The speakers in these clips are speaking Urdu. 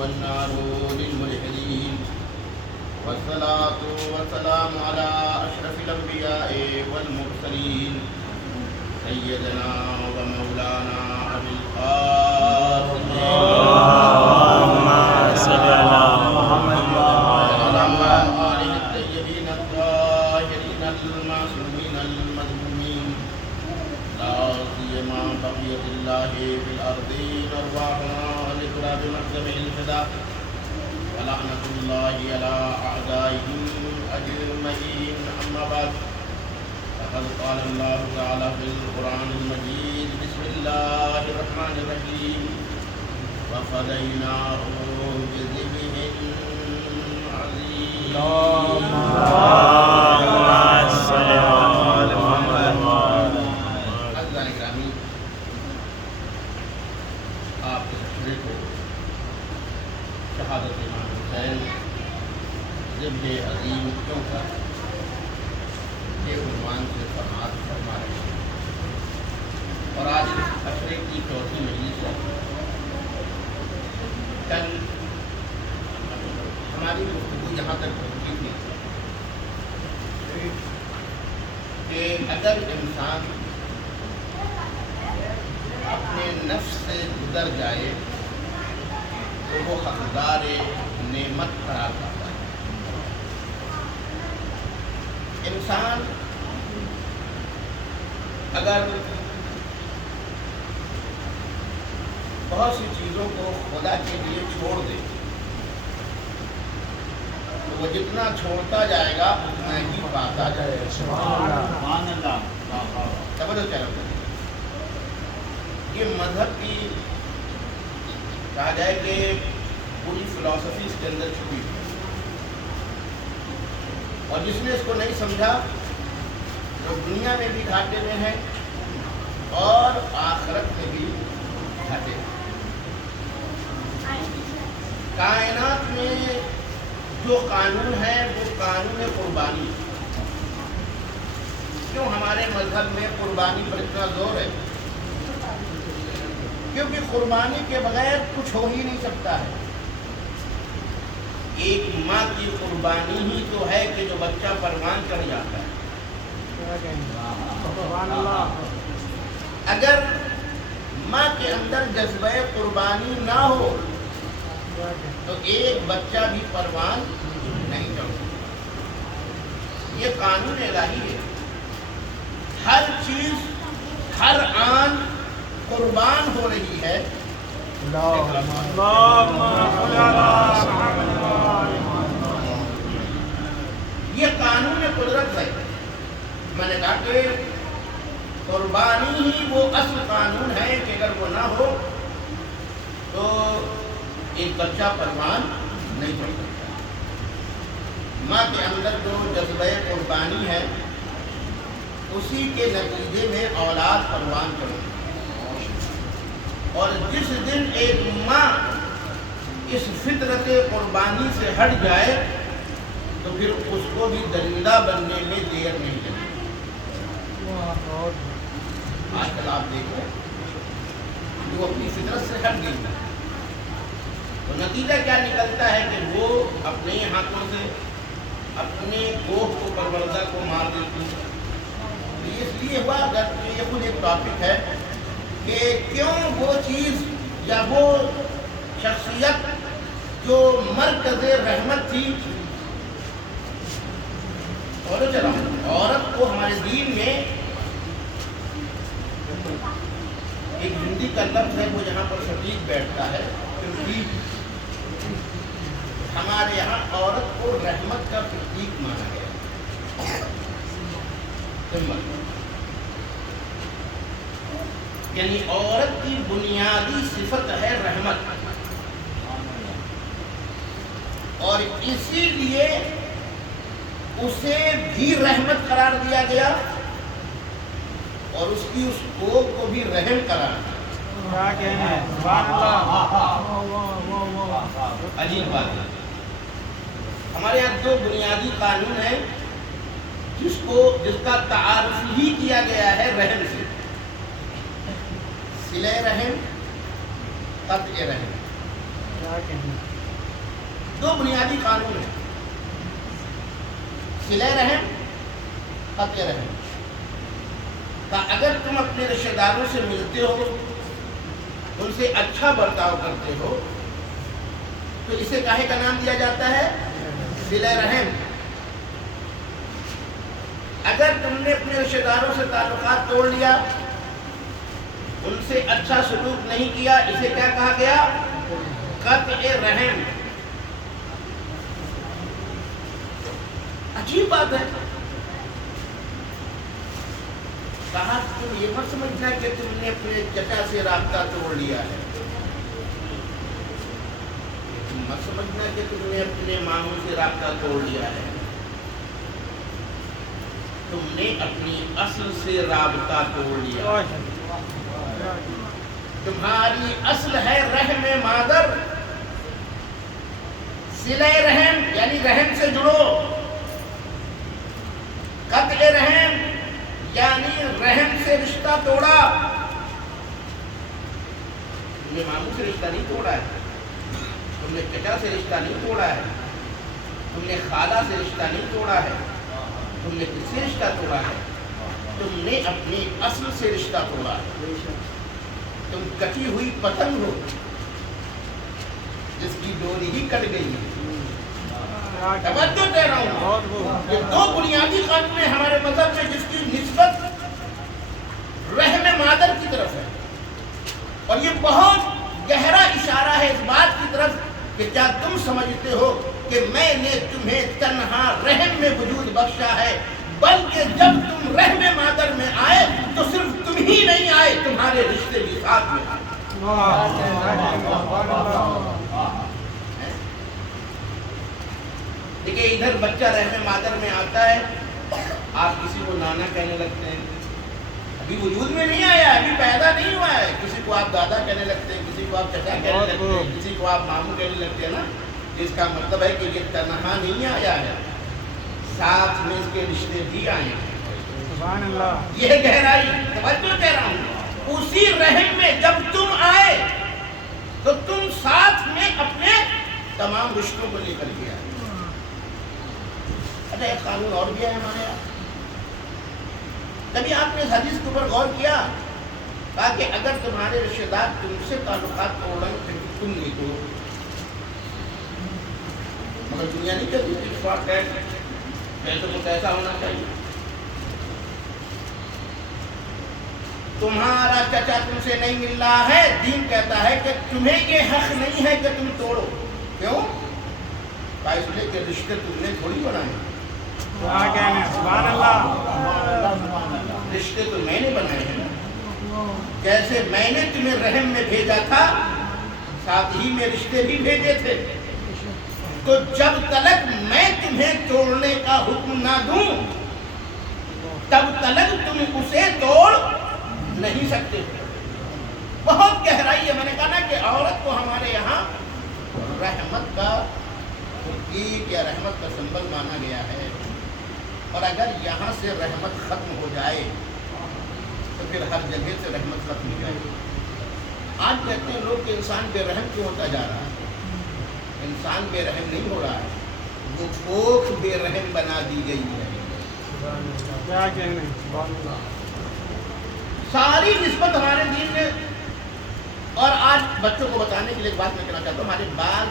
والنار للملحدين والصلاة والسلام على أشرف الأنبياء والمرسلين سيدنا ومولانا أبي القاسم اللهم صل على محمد وعلى آله الطيبين الطاهرين المعصومين المظلومين لا سيما بقية الله في الأرض أرواحنا لتراب مكتبه الفداء ولعنة الله على أعدائهم أجمعين أما بعد فقد قال الله تعالى في القرآن المجيد بسم الله الرحمن الرحيم وفديناه بذبح عظيم اللهم صل على محمد عزیزان گرامی، آپ اس بچڑے کو شہادت امام حسین ذبح عظیم کیوں کہا یہ عنوان سے سماعت فرما رہے ہیں، اور آج اس بچڑے کی چوتھی مجلس ہے۔ کل ہماری گفتگو یہاں تک پہنچی تھی کہ اگر انسان اپنے نفس سے گزر جائے تو وہ حقدار نعمت قرار پاتا ہے۔ انسان اگر بہت سی چیزوں کو خدا کے لیے چھوڑ دے تو وہ جتنا چھوڑتا جائے گا اتنا ہی پاتا جائے گا۔ توجہ چلو، یہ مذہب کی کہا جائے کہ پوری فلاسفی اس کے اندر چھپی ہوئی ہے، اور جس نے اس کو نہیں سمجھا وہ دنیا میں بھی گھاٹے میں ہے اور آخرت میں بھی گھاٹے میں۔ کائنات میں جو قانون ہے وہ قانون قربانی ہے۔ کیوں ہمارے مذہب میں قربانی پر اتنا زور ہے؟ کیونکہ قربانی کے بغیر کچھ ہو ہی نہیں سکتا ہے۔ ایک ماں کی قربانی ہی تو ہے کہ جو بچہ پروان چڑھ جاتا ہے۔ اگر ماں کے اندر جذبہ قربانی نہ ہو تو ایک بچہ بھی پروان نہیں چڑھ سکتا۔ یہ قانون الہی ہے۔ ہر چیز ہر آن قربان ہو رہی ہے۔ یہ قانون قدرت ہے۔ میں نے کہا کہ قربانی ہی وہ اصل قانون ہے کہ اگر وہ نہ ہو تو ایک بچہ پروان نہیں چڑھ سکتا۔ ماں کے اندر جو جذبہ قربانی ہے اسی کے نتیجے میں اولاد پروان چڑھتی ہے، اور جس دن ایک ماں اس فطرت قربانی سے ہٹ جائے تو پھر اس کو بھی درندہ بننے میں دیر نہیں لگتی۔ آج کل آپ دیکھو جو اپنی فطرت سے ہٹ گئی تو نتیجہ کیا نکلتا ہے کہ وہ اپنے ہاتھوں سے اپنے گوشت کو پروردہ کو مار دیتی ہے۔ اس لیے ہوا یہ خود ایک ٹاپک ہے کہ کیوں وہ چیز یا وہ شخصیت جو مرکز رحمت تھی، اور عورت کو ہمارے دین میں ایک ہندی کا لفظ ہے وہ یہاں پر سٹیک بیٹھتا ہے، کیونکہ ہمارے یہاں عورت کو رحمت کا پرتیک مانا گیا ہے۔ یعنی عورت کی بنیادی صفت ہے رحمت، اور اسی لیے اسے بھی رحمت قرار دیا گیا اور اس کی اس کوکھ کو بھی رحم قرار دیا۔ عجیب بات ہے۔ ہمارے یہاں دو بنیادی قانون ہیں جس کا تعارف ہی کیا گیا ہے رحم سے، صلہ رحم، قطع رحم۔ دو بنیادی قانون ہیں، صلہ رحم، قطع رحم کا اگر تم اپنے رشتہ داروں سے ملتے ہو، ان سے اچھا برتاؤ کرتے ہو، تو اسے کاہے کا نام دیا جاتا ہے؟ صلہ رحم۔ اگر تم نے اپنے رشتہ داروں سے تعلقات توڑ لیا، ان سے اچھا سلوک نہیں کیا، اسے کیا کہا گیا؟ قطع رحم۔ عجیب بات ہے، کہا تم یہ مت سمجھنا کہ تم نے اپنے چچا سے رابطہ توڑ لیا ہے، تم مت سمجھنا کہ تم نے اپنے ماموں سے رابطہ توڑ لیا ہے، تم نے اپنی اصل سے رابطہ توڑ لیا۔ تمہاری اصل ہے رحم مادر، صلہ رحم یعنی رحم سے جڑو، قطع رحم یعنی رحم سے رشتہ توڑا۔ تم نے ماموں سے رشتہ نہیں توڑا ہے، تم نے چچا سے رشتہ نہیں توڑا ہے، تم نے خالہ سے رشتہ نہیں توڑا ہے، تم نے کس سے رشتہ توڑا ہے؟ تم نے اپنی اصل سے رشتہ توڑا ہے۔ تم کٹی ہوئی پتنگ ہو جس کی ڈوری ہی کٹ گئی ہے۔ توجہ دے رہا ہوں، یہ دو بنیادی قانون ہیں ہمارے مذہب میں جس کی نسبت رحم مادر کی طرف ہے، اور یہ بہت گہرا اشارہ ہے اس بات کی طرف کہ کیا تم سمجھتے ہو کہ میں نے تمہیں تنہا رحم میں وجود بخشا ہے، بلکہ جب تم رحم مادر میں آئے تو صرف تم ہی نہیں آئے، تمہارے رشتے بھی ساتھ میں آئے۔ دیکھیں ادھر بچہ رحم مادر میں آتا ہے، آپ کسی کو نانا کہنے لگتے ہیں، ابھی وجود میں نہیں آیا، ابھی پیدا نہیں ہوا ہے، کسی کو آپ دادا کہنے لگتے ہیں، کسی کو آپ چچا کہنے لگتے ہیں، کسی کو آپ ماموں کہنے لگتے ہیں نا، اس کا مطلب ہے کہ یہ تنہا نہیں آیا ہے، ساتھ میں اس کے رشتے بھی آئے ہیں۔ سبحان اللہ۔ یہ گہرائی توجہ کہہ رہا ہوں، اسی رحم میں جب تم آئے تو تم ساتھ میں اپنے تمام رشتوں کو لے کر کے آئے۔ اچھا ایک قانون اور بھی ہے ہمارے یہاں، کبھی آپ نے اس حدیث کے اوپر غور کیا؟ کہا کہ اگر تمہارے رشتہ دار تم سے تعلقات توڑ رہے ہیں پھر تم نہیں توڑو، مگر دنیا نہیں کہتی پیسوں کو ایسا ہونا چاہیے، تمہارا چچا تم سے نہیں مل رہا ہے، دین کہتا ہے کہ تمہیں یہ حق نہیں ہے کہ تم توڑو۔ کیوں؟ اس لیے کہ رشتے تم نے تھوڑی بنائے، سبحان اللہ۔ رشتے تو میں نے بنائے ہیں، جیسے میں نے تمہیں رحم میں بھیجا تھا ساتھ ہی میں رشتے بھی بھیجے تھے، تو جب تلک میں تمہیں توڑنے کا حکم نہ دوں تب تلک تم اسے توڑ نہیں سکتے۔ بہت گہرائی ہے، میں نے کہا نا کہ عورت کو ہمارے یہاں رحمت کا حقیق یا رحمت کا سمبل مانا گیا ہے، اور اگر یہاں سے رحمت ختم ہو جائے تو پھر ہر جگہ سے رحمت ختم ہو جائے۔ آج کہتے ہیں لوگ کہ انسان بے رحم کیوں ہوتا جا رہا ہے؟ انسان بے رحم نہیں ہو رہا ہے، وہ کوکھ بے رحم بنا دی گئی ہے۔ کیا کہنے، ساری نسبت ہمارے دین میں، اور آج بچوں کو بتانے کے لیے ایک بات میں کہنا چاہتا ہوں، ہمارے بعض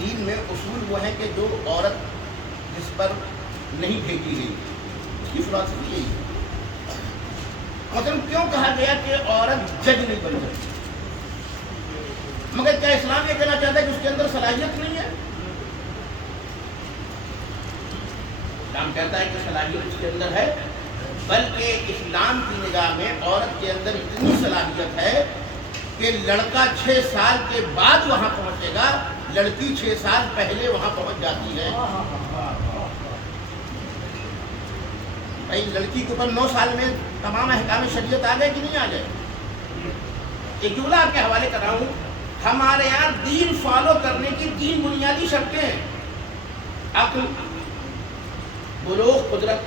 دین میں اصول وہ ہیں کہ جو عورت جس پر نہیں بھیجی گئی اس کی فلسفی یہی ہے۔ مثلاً کیوں کہا گیا کہ عورت جج نہیں بن سکتی؟ مگر کیا اسلام یہ کہنا چاہتا ہے کہ اس کے اندر صلاحیت نہیں ہے؟ اسلام کہتا ہے کہ صلاحیت اس کے اندر ہے، بلکہ اسلام کی نگاہ میں عورت کے اندر اتنی صلاحیت ہے کہ لڑکا 6 سال کے بعد وہاں پہنچے گا، لڑکی 6 سال پہلے وہاں پہنچ جاتی ہے۔ بھائی لڑکی کے اوپر 9 سال میں تمام احکام شریعت آ گئے کہ نہیں آ گئے؟ ایک جملہ آپ کے حوالے کر رہا ہوں، ہمارے یہاں دین فالو کرنے کی 3 بنیادی شرطیں ہیں: عقل، بلوغ، قدرت۔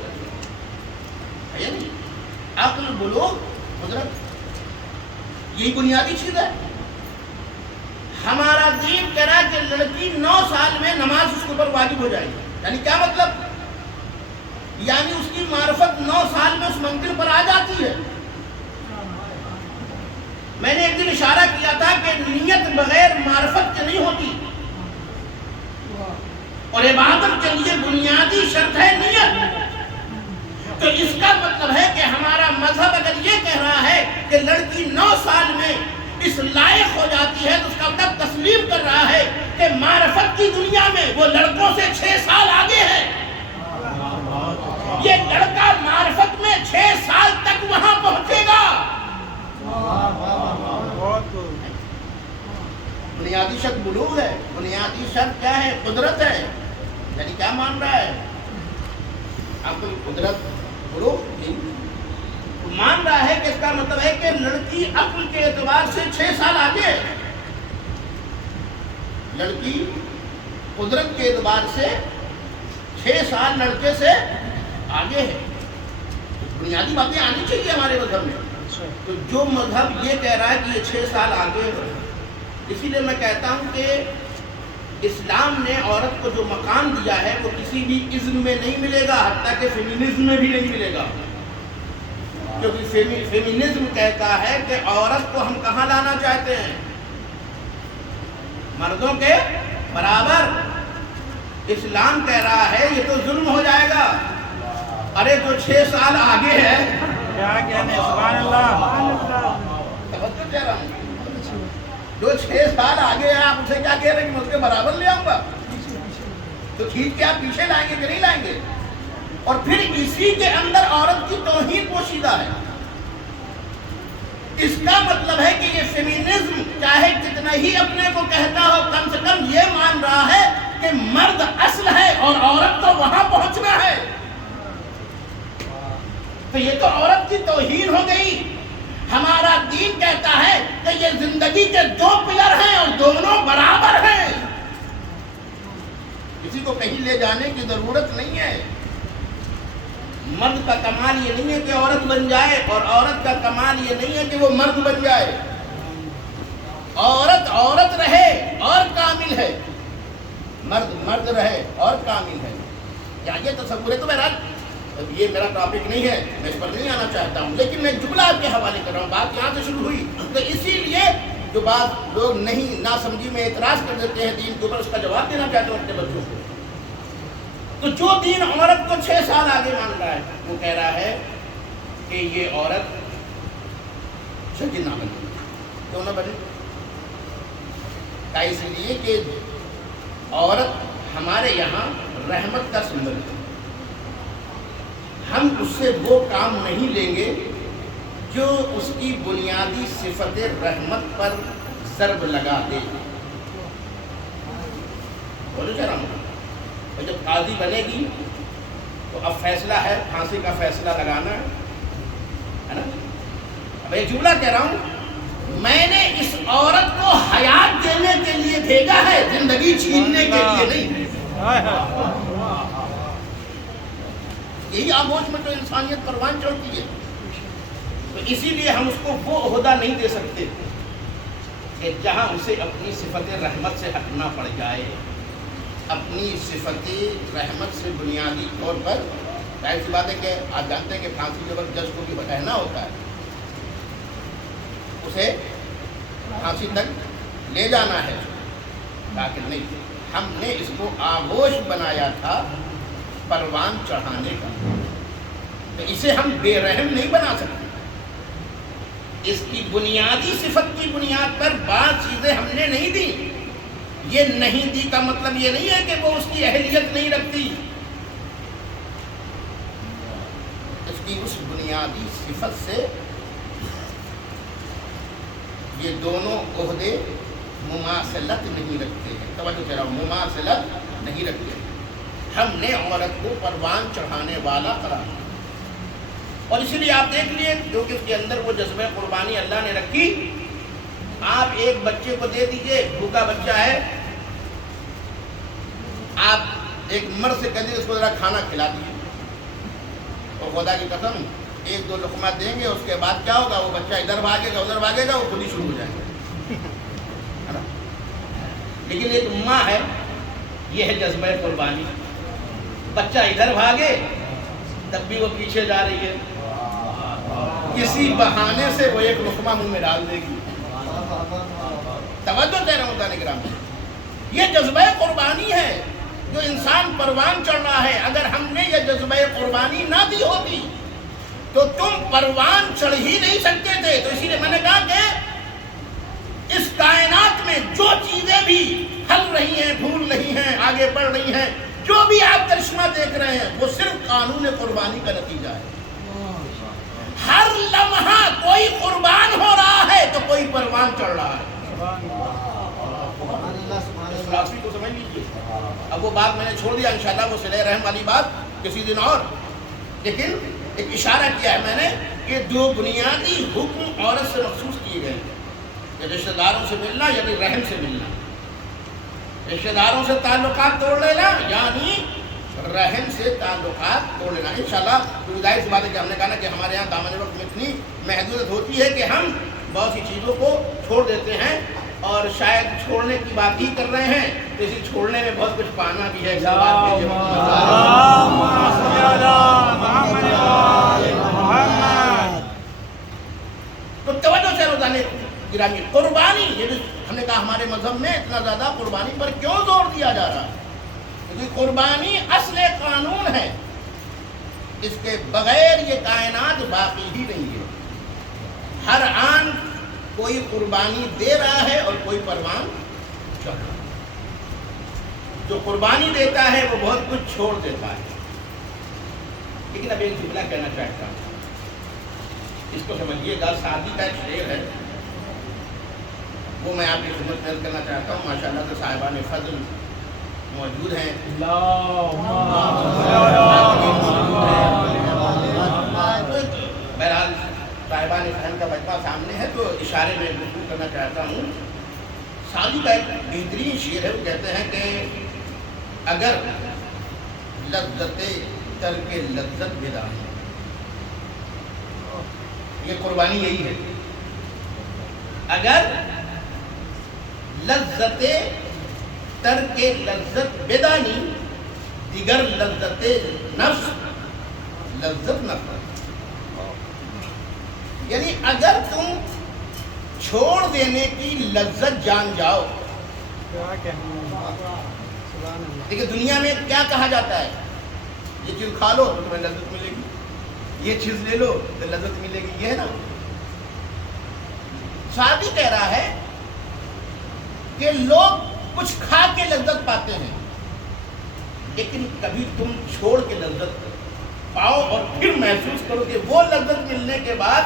ہے نہیں؟ عقل، بلوغ، قدرت، یہی بنیادی چیز ہے۔ ہمارا دین حکیم کہہ رہا ہے کہ لڑکی 9 سال میں نماز اس کے اوپر واجب ہو جائے گی. یعنی کیا مطلب؟ یعنی اس کی معرفت 9 سال میں اس منزل پر آ جاتی ہے. میں نے ایک دن اشارہ کیا تھا کہ نیت بغیر معرفت کے نہیں ہوتی، اور عبادت کے لیے بنیادی شرط ہے نیت. تو اس کا مطلب ہے کہ ہمارا مذہب اگر یہ کہہ رہا ہے کہ لڑکی 9 سال میں اس لائق ہو جاتی ہے، تو اس کا مطلب تسلیم کر رہا ہے کہ معرفت کی دنیا میں وہ لڑکوں سے 6 سال آگے ہے. یہ لڑکا معرفت میں 6 سال تک وہاں پہنچے گا. بنیادی شرط بلوغ ہے. بنیادی شرط کیا ہے؟ قدرت ہے. یعنی کیا مان رہا ہے؟ عقل، قدرت، بلوغ مان رہا ہے کہ اس کا مطلب ہے کہ لڑکی عقل کے اعتبار سے 6 سال آگے ہے، لڑکی قدرت کے اعتبار سے 6 سال لڑکے سے آگے ہے. بنیادی باتیں آنی چاہیے ہمارے مذہب میں. تو جو مذہب یہ کہہ رہا ہے کہ یہ 6 سال آگے ہے، اسی لیے میں کہتا ہوں کہ اسلام نے عورت کو جو مقام دیا ہے وہ کسی بھی ازم میں نہیں ملے گا، حتیٰ کہ فیمینزم میں بھی نہیں ملے گا. کیونکہ فیمینزم کہتا ہے کہ عورت کو ہم کہاں لانا چاہتے ہیں؟ مردوں کے برابر. اسلام کہہ رہا ہے یہ تو ظلم ہو جائے گا. ارے جو 6 سال آگے ہے، کیا کہنے، سبحان اللہ. توجہ کہہ رہا ہوں، جو 6 سال آگے ہے آپ اسے کیا کہہ رہے ہیں کہ میں اس کے برابر لے آؤں گا؟ تو کھینچ کے آپ پیچھے لائیں گے کہ نہیں لائیں گے؟ اور پھر اسی کے اندر عورت کی توہین پوشیدہ ہے. اس کا مطلب ہے کہ یہ فیمینزم چاہے کتنا ہی اپنے کو کہتا ہو، کم سے کم یہ مان رہا ہے کہ مرد اصل ہے اور عورت کو وہاں پہنچنا ہے. تو یہ تو عورت کی توہین ہو گئی. ہمارا دین کہتا ہے کہ یہ زندگی کے 2 پلر ہیں اور دونوں برابر ہیں. کسی کو کہیں لے جانے کی ضرورت نہیں ہے. مرد کا کمال یہ نہیں ہے کہ عورت بن جائے، اور عورت کا کمال یہ نہیں ہے کہ وہ مرد بن جائے. عورت عورت رہے اور کامل ہے، مرد مرد رہے اور کامل ہے. کیا یہ تصور ہے؟ تو بہرحال یہ میرا ٹاپک نہیں ہے، میں اس پر نہیں آنا چاہتا ہوں، لیکن میں جملہ آپ کے حوالے کر رہا ہوں. بات یہاں سے شروع ہوئی. تو اسی لیے جو بات لوگ نہیں ناسمجھی میں اعتراض کر دیتے ہیں دین کے اوپر، اس کا جواب دینا چاہتے ہوں اپنے بچوں کو. تو جو دین عورت کو 6 سال آگے مان رہا ہے، وہ کہہ رہا ہے کہ یہ عورت سجن نہ بنے. کیوں نہ بنے؟ اس لیے کہ عورت ہمارے یہاں رحمت کا سمبل ہے. ہم اس سے وہ کام نہیں لیں گے جو اس کی بنیادی صفت رحمت پر ضرب لگا دے. بولو کہہ رہا ہوں. جب قاضی بنے گی تو اب فیصلہ ہے، پھانسی کا فیصلہ لگانا ہے نا. اب ایک جملہ کہہ رہا ہوں، میں نے اس عورت کو حیات دینے کے لیے بھیجا ہے، زندگی چھیننے کے لیے نہیں. یہی آغوش میں تو انسانیت پروان چڑھتی ہے. تو اسی لیے ہم اس کو وہ عہدہ نہیں دے سکتے کہ جہاں اسے اپنی صفت رحمت سے ہٹنا پڑ جائے. اپنی صفت رحمت سے بنیادی طور پر ظاہر سی بات ہے کہ آپ جانتے ہیں کہ پھانسی کے وقت جج کو بھی کہنا ہوتا ہے، اسے پھانسی تک لے جانا ہے. لیکن نہیں، ہم نے اس کو آغوش بنایا تھا پروان چڑھانے کا. تو اسے ہم بے رحم نہیں بنا سکتے. اس کی بنیادی صفت کی بنیاد پر بعض چیزیں ہم نے نہیں دی. یہ نہیں دی کا مطلب یہ نہیں ہے کہ وہ اس کی اہلیت نہیں رکھتی. اس کی اس بنیادی صفت سے یہ دونوں عہدے مماثلت نہیں رکھتے ہیں. توجہ کہہ رہا ہوں، مماثلت نہیں رکھتے ہیں. ہم نے عورت کو پروان چڑھانے والا قرار دیا. اور اسی لیے آپ دیکھ لیے جو کہ اس کے اندر وہ جذبہ قربانی اللہ نے رکھی. آپ ایک بچے کو دے دیجئے، بھوکا بچہ ہے، آپ ایک مرد سے کہہ دیجیے اس کو ذرا کھانا کھلا دیجیے، اور خدا کی قسم 1-2 لقمہ دیں گے، اس کے بعد کیا ہوگا؟ وہ بچہ ادھر بھاگے گا ادھر بھاگے گا، وہ خود ہی شروع ہو جائے گا. لیکن ایک ماں ہے، یہ ہے جذبہ قربانی. بچہ ادھر بھاگے تب بھی وہ پیچھے جا رہی ہے، کسی بہانے سے وہ ایک لقمہ منہ میں ڈال دے گی. توجہ دے رہا ہوں تعالیٰ کرام، یہ جذبہ قربانی ہے جو انسان پروان چڑھ رہا ہے. اگر ہم نے یہ جذبہ قربانی نہ دی ہوتی تو تم پروان چڑھ ہی نہیں سکتے تھے. تو اسی لیے میں نے کہا کہ اس کائنات میں جو چیزیں بھی ہل رہی ہیں، پھول رہی ہیں، آگے بڑھ رہی ہیں، جو بھی آپ کرشمہ دیکھ رہے ہیں، وہ صرف قانون قربانی کا نتیجہ ہے. ہر لمحہ کوئی قربان ہو رہا ہے تو کوئی پروان چڑھ رہا ہے. فلسفی کو سمجھ لیجیے. اب وہ بات میں نے چھوڑ دیا، انشاءاللہ وہ صلہ رحم والی بات کسی دن اور. لیکن ایک اشارہ کیا ہے میں نے کہ دو بنیادی حکم عورت سے مخصوص کیے گئے کہ رشتہ داروں سے ملنا یعنی رحم سے ملنا، رشتہ داروں سے تعلقات توڑ لینا یعنی رحم سے تعلقات توڑ لینا. انشاءاللہ ظاہر سی بات ہے کہ ہم نے کہا نا کہ ہمارے یہاں دامن وقت میں اتنی محدودیت ہوتی ہے کہ ہم بہت سی چیزوں کو چھوڑ دیتے ہیں، اور شاید چھوڑنے کی بات ہی کر رہے ہیں تو اسی چھوڑنے میں بہت کچھ پانا بھی ہے. تو توجہ سے روزانے گرامی قربانی، یہ جو ہم نے کہا ہمارے مذہب میں اتنا زیادہ قربانی پر کیوں زور دیا جا رہا ہے؟ کیونکہ قربانی اصل قانون ہے، اس کے بغیر یہ کائنات باقی ہی نہیں ہے. ہر آن کوئی قربانی دے رہا ہے اور کوئی پروان چڑھ رہا ہے. جو قربانی دیتا ہے وہ بہت کچھ چھوڑ دیتا ہے. لیکن اب ایک جملہ کہنا چاہتا ہوں، اس کو سمجھیے گا. سعدی کا ایک شعر ہے، وہ میں آپ کی خدمت میں کرنا چاہتا ہوں. ماشاءاللہ سے صاحبان فضل موجود ہیں. بہرحال صاحبان فہم کا مجمع سامنے ہے تو اشارے میں گفتگو کرنا چاہتا ہوں. سعدی کا ایک بہترین شعر ہے، وہ کہتے ہیں کہ اگر لذت ترک لذت بدا، یہ قربانی یہی ہے. اگر لذت ترک لذت بدانی دیگر لذت نفس لذت نفس، یعنی اگر تم چھوڑ دینے کی لذت جان جاؤ. دیکھیں دنیا میں کیا کہا جاتا ہے، یہ چیز کھا لو تو تمہیں لذت ملے گی، یہ چیز لے لو تو لذت ملے گی، یہ ہے نا. سعدی کہہ رہا ہے کہ لوگ کچھ کھا کے لذت پاتے ہیں، لیکن کبھی تم چھوڑ کے لذت پاؤ اور پھر محسوس کرو کہ وہ لذت ملنے کے بعد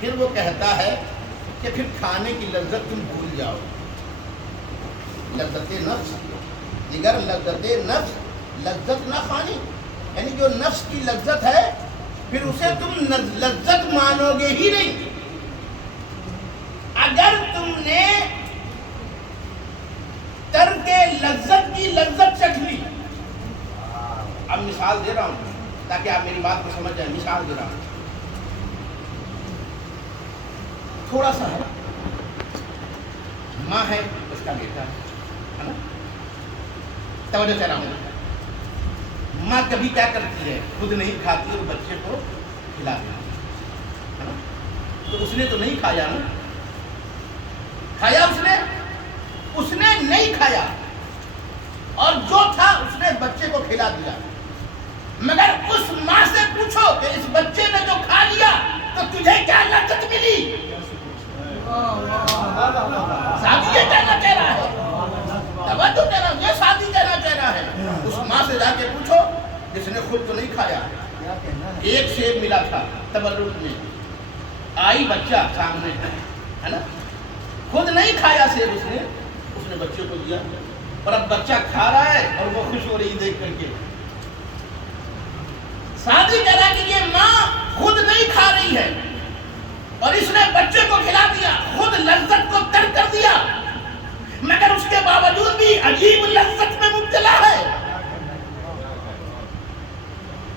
پھر وہ کہتا ہے کہ پھر کھانے کی لذت تم بھول جاؤ. لذت نفس دیگر لذت نفس لذت نہ خانی، یعنی جو نفس کی لذت ہے پھر اسے تم لذت مانو گے ہی نہیں. اگر تم نے ترک لذت کی لذت چکھ لی، اب مثال دے رہا ہوں تاکہ آپ میری بات کو سمجھ جائیں. مثال دے رہا ہوں، تھوڑا سا ہے، ماں ہے، اس کا بیٹا ہے نا. توجہ سے رہا ہوں، ماں کبھی کیا کرتی ہے، خود نہیں کھاتی اور بچے کو کھلاتی ہے نا. تو اس نے تو نہیں کھایا نا، کھایا اس نے نہیں کھایا، اور جو تھا اس نے بچے کو کھلا دیا. مگر اس ماں سے پوچھو کہ اس بچے نے جو کھا لیا تو تجھے کیا لذت ملی. سعدی یہ کہنا چاہ رہا ہے، توجہ کہنا، یہ سعدی کہنا چاہ رہا ہے. اس ماں سے جا کے پوچھو جس نے خود تو نہیں کھایا، ایک سیب ملا تھا تبرک میں، آئی بچہ سامنے ہے نا، خود نہیں کھایا سیب، اس نے بچے کو دیا، اور اب بچہ کھا رہا ہے اور وہ خوش ہو رہی دیکھ کر کے. سعدی کہہ رہا ہے کہ یہ ماں خود نہیں کھا رہی ہے اور اس نے بچے کو کھلا دیا، خود لذت کو ترک کر دیا، مگر اس کے باوجود بھی عجیب لذت میں مبتلا ہے.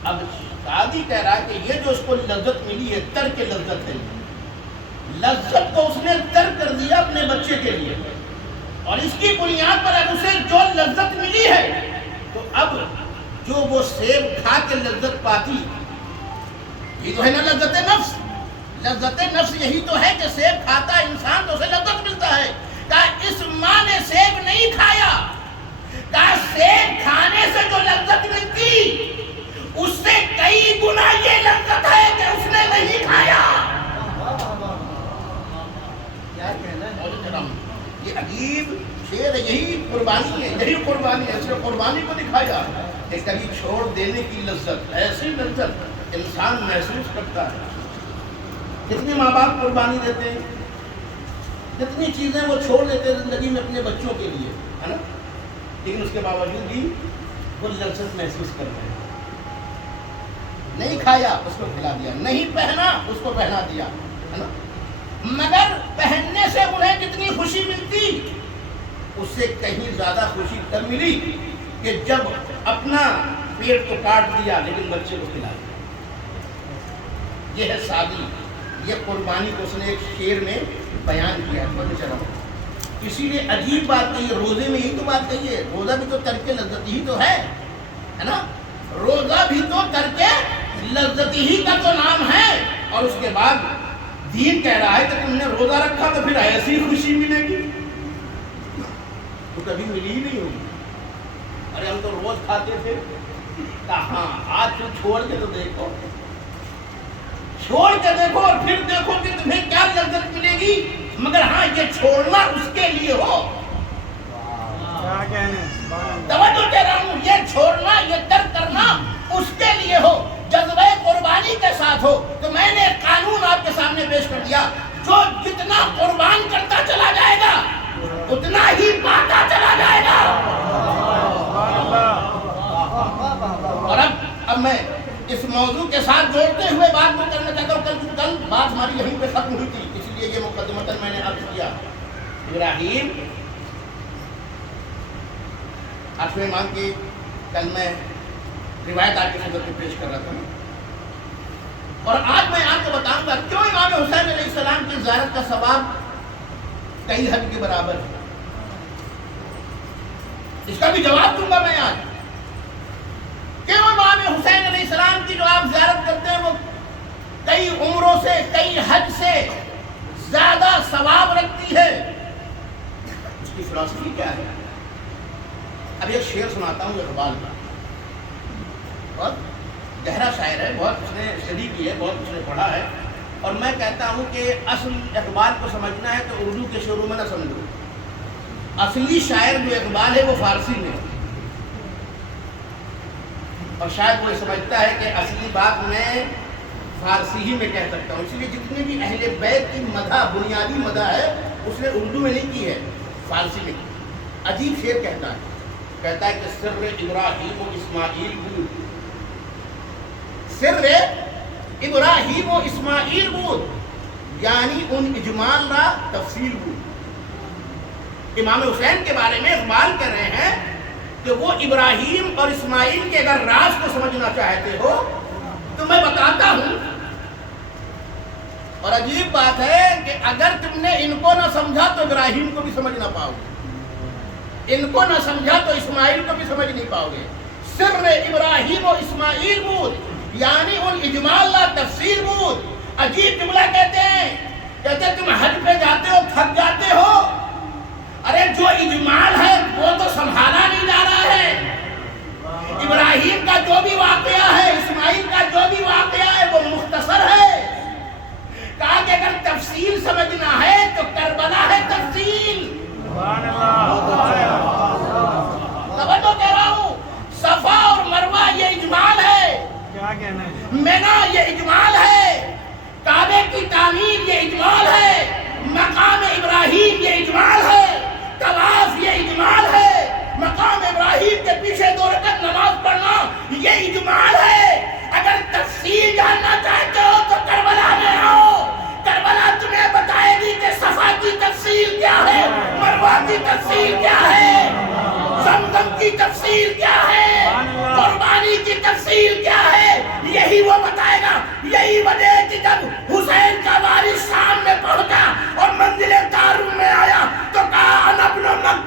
اب سعدی کہہ رہا ہے کہ یہ جو اس کو لذت ملی ہے ترک لذت ہے، لذت کو اس نے ترک کر دیا اپنے بچے کے لیے، اور اس کی بنیاد پر اب اسے جو لذت ملی ہے تو اب جو وہ سیب کھا کے لذت پاتی، یہ تو ہے نا لذت نفس. لذت نفس یہی تو ہے کہ سیب کھاتا انسان تو اسے لذت ملتا ہے. کہا اس ماں نے سیب نہیں کھایا، کہا سیب کھانے سے جو لذت ملتی اس سے کئی گنا یہ لذت ہے کہ اس نے نہیں کھایا. یہ عجیب شعر ہے، یہی قربانی ہے، یہی قربانی ہے. صرف قربانی کو دکھایا کہ کبھی چھوڑ دینے کی لذت، ایسی لذت انسان محسوس کرتا ہے. کتنے ماں باپ قربانی دیتے ہیں، جتنی چیزیں وہ چھوڑ دیتے ہیں زندگی میں اپنے بچوں کے لیے، ہے نا، لیکن اس کے باوجود بھی وہ لذت محسوس کر رہے ہیں. نہیں کھایا اس کو کھلا دیا، نہیں پہنا اس کو پہنا دیا، ہے نا، مگر پہننے سے انہیں جتنی خوشی ملتی اس سے کہیں زیادہ خوشی تب ملی کہ جب اپنا پیٹ تو کاٹ دیا لیکن بچے کو کھلا دیا. یہ ہے شادی، یہ قربانی کو اس نے ایک شعر میں بیان کیا ہے. اسی لیے عجیب بات کہی ہے، روزے میں یہی تو بات کہی ہے. روزہ بھی تو ترک لذت ہی تو ہے نا، روزہ بھی تو ترک لذت ہی کا تو نام ہے. اور اس کے بعد دین کہہ رہا ہے کہ تم نے روزہ رکھا تو پھر ایسی خوشی ملے گی تو کبھی ملی ہی نہیں ہوگی. ارے ہم تو روز کھاتے تھے، کہاں آج تم چھوڑ کے تو دیکھو، چھوڑ کے دیکھو اور پھر دیکھو کہ تمہیں کیا لذت ملے گی. مگر ہاں یہ چھوڑنا اس کے لیے ہو. توجہ دے رہا ہوں، یہ چھوڑنا، یہ ترک کرنا اس کے لیے ہو، جذبہ قربانی کے ساتھ ہو. تو میں نے ایک قانون آپ کے سامنے پیش کر دیا، جو جتنا قربان کرتا چلا جائے گا اتنا ہی پاتا چلا جائے گا. اور اب میں اس موضوع کے ساتھ جوڑتے ہوئے بات میں کرنا چاہتا ہوں. کل بات ہماری یہیں پہ ختم ہوئی تھی، اس لیے یہ مقدمتاً میں نے عرض کیا. ابراہیم 8ویں امام کی کل میں روایت آپ کی خدمت میں پیش کر رہا تھا، اور آج میں آپ کو بتاؤں گا کیوں امام حسین علیہ السلام کی زیارت کا ثواب کئی حج کے برابر ہے. اس کا بھی جواب دوں گا میں آج. کیوں امام حسین علیہ السلام کی جو آپ زیارت کرتے ہیں وہ کئی عمروں سے، کئی حج سے زیادہ ثواب رکھتی ہے؟ اس کی فلسفی کیا ہے؟ اب ایک شعر سناتا ہوں اقبال کا، بہت گہرا شاعر ہے، بہت اس نے اسٹڈی کی ہے، بہت اس نے پڑھا ہے. اور میں کہتا ہوں کہ اصل اقبال کو سمجھنا ہے تو اردو کے شعروں میں نہ سمجھو. اصلی شاعر جو اقبال ہے وہ فارسی میں، اور شاید وہ سمجھتا ہے کہ اصلی بات میں فارسی ہی میں کہہ سکتا ہوں. اس لیے جتنی بھی اہل بیت کی مدح، بنیادی مدح ہے، اس نے اردو میں نہیں کی ہے، فارسی میں کی. عجیب شعر کہتا ہے کہ سر ابراہیم و اسماعیل بود، سر ابراہیم و اسماعیل بود، یعنی ان اجمال را تفصیل بود. امام حسین کے بارے میں اقبال کہہ رہے ہیں کہ وہ ابراہیم اور اسماعیل کے اگر راز کو سمجھنا چاہتے ہو تو میں بتاتا ہوں. اور عجیب بات ہے کہ اگر تم نے ان کو نہ سمجھا تو ابراہیم کو بھی سمجھ نہ پاؤ گے، ان کو نہ سمجھا تو اسماعیل کو بھی سمجھ نہیں پاؤ گے. سر ابراہیم و اسماعیل بود، یعنی ان اجمال لا تفصیل بود. عجیب جملہ کہتے ہیں تم حج پہ جاتے ہو، تھک جاتے ہو، ارے جو اجمال ہے وہ تو سنبھالا نہیں جا رہا ہے. ابراہیم کا جو بھی واقعہ ہے، اسماعیل کا جو بھی واقعہ ہے وہ مختصر ہے. کہا کہ اگر تفصیل سمجھنا ہے تو کربلا ہے تفصیل. توجہ کہہ رہا ہوں، صفا اور مروہ یہ اجمال ہے، مینا یہ اجمال ہے، کعبے کی تعمیر یہ اجمال ہے، مقام ابراہیم یہ اجمال ہے، طواف یہ اجمال ہے، مقام ابراہیم کے پیچھے 2 رکعت نماز پڑھنا یہ اجمال ہے. اگر تفصیل جاننا چاہتے ہو تو کربلا میں آؤ، کربلا تمہیں بتائے گی کہ صفا کی تفصیل کیا ہے، مروہ کی تفصیل کیا ہے، زمزم کی تفصیل کیا ہے، قربانی کی تفصیل کیا ہے، یہی وہ بتائے گا. یہی وجہ ہے کہ جب حسین کا وارث شام میں پہنچا اور منزل دارالعلوم میں آیا تو کہا انا ابن مکہ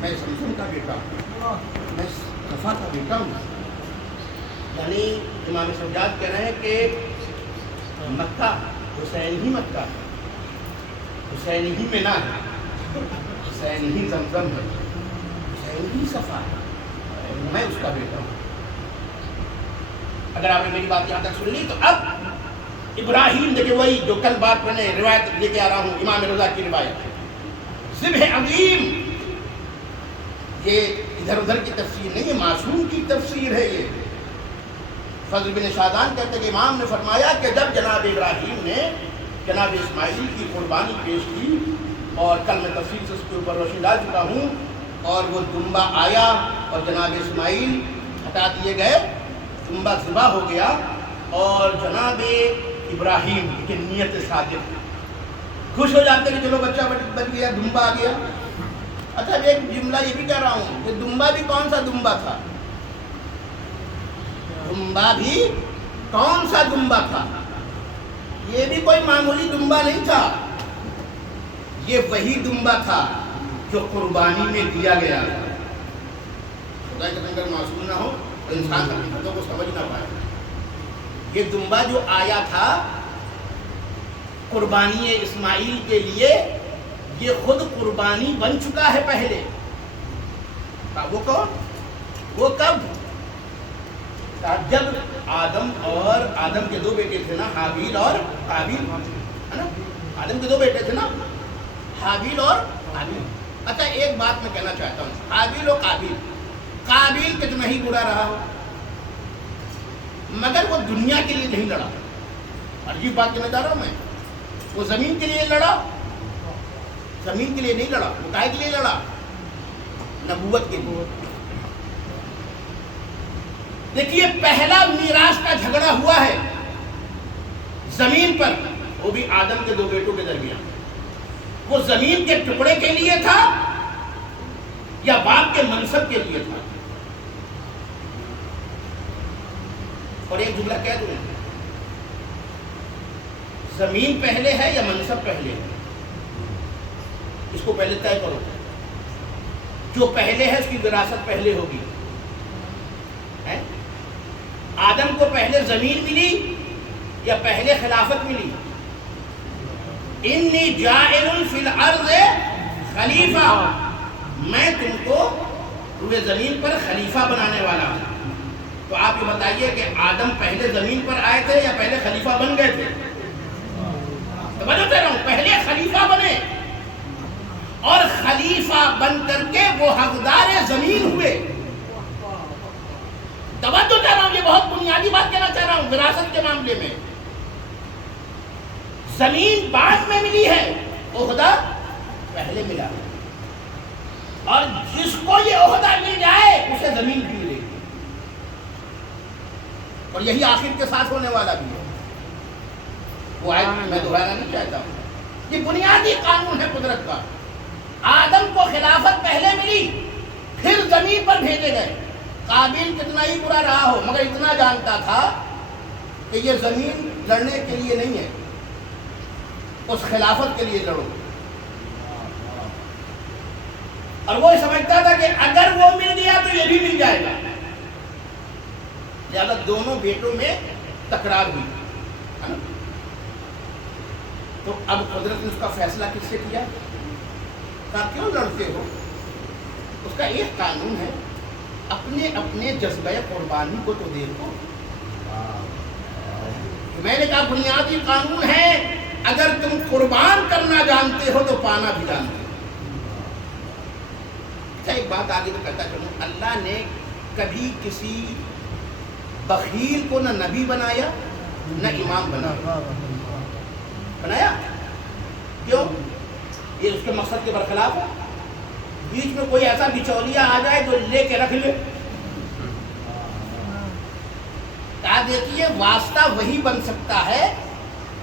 میں زمزم کا بیٹا ہوں، میں صفا کا بیٹا ہوں. یعنی امام سجاد کہہ رہے ہیں کہ مکہ حسین ہی مکہ ہے، حسین ہی مینا ہے، حسین ہی زمزم ہے، حسین ہی صفا ہے، میں اس کا بیٹا ہوں. اگر آپ نے میری بات یہاں تک سن لی تو اب ابراہیم دیکھیں وہی جو کل بات میں نے روایت لے کے آ رہا ہوں، امام رضا کی روایت ہے، ذبح عظیم. یہ ادھر ادھر کی تفسیر نہیں ہے، معصوم کی تفسیر ہے. یہ فضل بن شادان کہتے ہیں کہ امام نے فرمایا کہ جب جناب ابراہیم نے جناب اسماعیل کی قربانی پیش کی، اور کل میں تفصیل سے اس کے اوپر روشنی ڈال چکا ہوں، اور وہ دمبا آیا اور جناب اسماعیل ہٹا دیے گئے، دمبا ذبح ہو گیا، اور جناب ابراہیم کی نیت صادق خوش ہو جاتے کہ چلو بچہ بچ گیا، دمبا آ گیا. اچھا ایک جملہ یہ بھی کہہ رہا ہوں کہ دمبا بھی کون سا دمبا تھا؟ دمبا بھی کون سا دمبا تھا؟ یہ بھی کوئی معمولی دمبا نہیں تھا، یہ وہی دمبا تھا جو قربانی میں دیا گیا. خدا کے اگر معصوم نہ ہو تو انسان حقیقتوں کو سمجھ نہ پائے. یہ دمبا جو آیا تھا قربانی اسماعیل کے لیے، یہ خود قربانی بن چکا ہے پہلے. وہ کون؟ وہ کب؟ جب آدم کے دو بیٹے تھے نا، حابیل اور قابیل، ہے نا؟ آدم کے دو بیٹے تھے نا، حابیل اور قابیل. اچھا ایک بات میں کہنا چاہتا ہوں، حابیل اور قابیل، قابیل کتنا ہی برا رہا ہو مگر وہ دنیا کے لیے نہیں لڑا. عجیب بات کہنا چاہ رہا ہوں میں، وہ زمین کے لیے لڑا، زمین کے لیے نہیں لڑا. وہ کائے کے لیے لڑا؟ نبوت کے لیے. دیکھیے پہلا میراث کا جھگڑا ہوا ہے زمین پر، وہ بھی آدم کے دو بیٹوں کے درمیان. وہ زمین کے ٹکڑے کے لیے تھا یا باپ کے منصب کے لیے تھا؟ اور ایک جملہ کہہ دوں، زمین پہلے ہے یا منصب پہلے ہے؟ اس کو پہلے طے کرو. جو پہلے ہے اس کی وراثت پہلے ہوگی. آدم کو پہلے زمین ملی یا پہلے خلافت ملی؟ انی جاعل فی الارض خلیفہ، میں تم کو روئے زمین پر خلیفہ بنانے والا ہوں. تو آپ یہ بتائیے کہ آدم پہلے زمین پر آئے تھے یا پہلے خلیفہ بن گئے تھے؟ تو بتاتے رہا ہوں، پہلے خلیفہ بنے اور خلیفہ بن کر کے وہ حقدار زمین ہوئے. توجہ چاہ رہا ہوں، یہ بہت بنیادی بات کہنا چاہ رہا ہوں. وراثت کے معاملے میں زمین بعد میں ملی ہے، عہدہ پہلے ملا. اور جس کو یہ عہدہ مل جائے اسے زمین بھی ملے گی، اور یہی آخر کے ساتھ ہونے والا بھی ہے. وہ آیت میں دہرانا نہیں چاہتا ہوں، یہ بنیادی قانون ہے قدرت کا. آدم کو خلافت پہلے ملی، پھر زمین پر بھیجے گئے. قابیل کتنا ہی برا رہا ہو مگر اتنا جانتا تھا کہ یہ زمین لڑنے کے لیے نہیں ہے، اس خلافت کے لیے لڑو. اور وہ سمجھتا تھا کہ اگر وہ مل گیا تو یہ بھی مل جائے گا. لہذا دونوں بیٹوں میں تکرار ہوئی ہے نا. تو اب قدرت نے اس کا فیصلہ کس سے کیا؟ کہا کیوں لڑتے ہو؟ اس کا ایک قانون ہے، اپنے اپنے جذبہ قربانی کو تو دیکھو. میں نے کہا بنیادی قانون ہے، اگر تم قربان کرنا جانتے ہو تو پانا بھی جانتے ہو. اچھا ایک بات آگے تو کہتا چلوں، اللہ نے کبھی کسی بخیل کو نہ نبی بنایا نہ امام بنایا. کیوں؟ یہ اس کے مقصد کے برخلاف ہے. بیچ میں کوئی ایسا بچولیا آ جائے جو لے کے رکھ لے. کہا دیکھیے واسطہ وہی بن سکتا ہے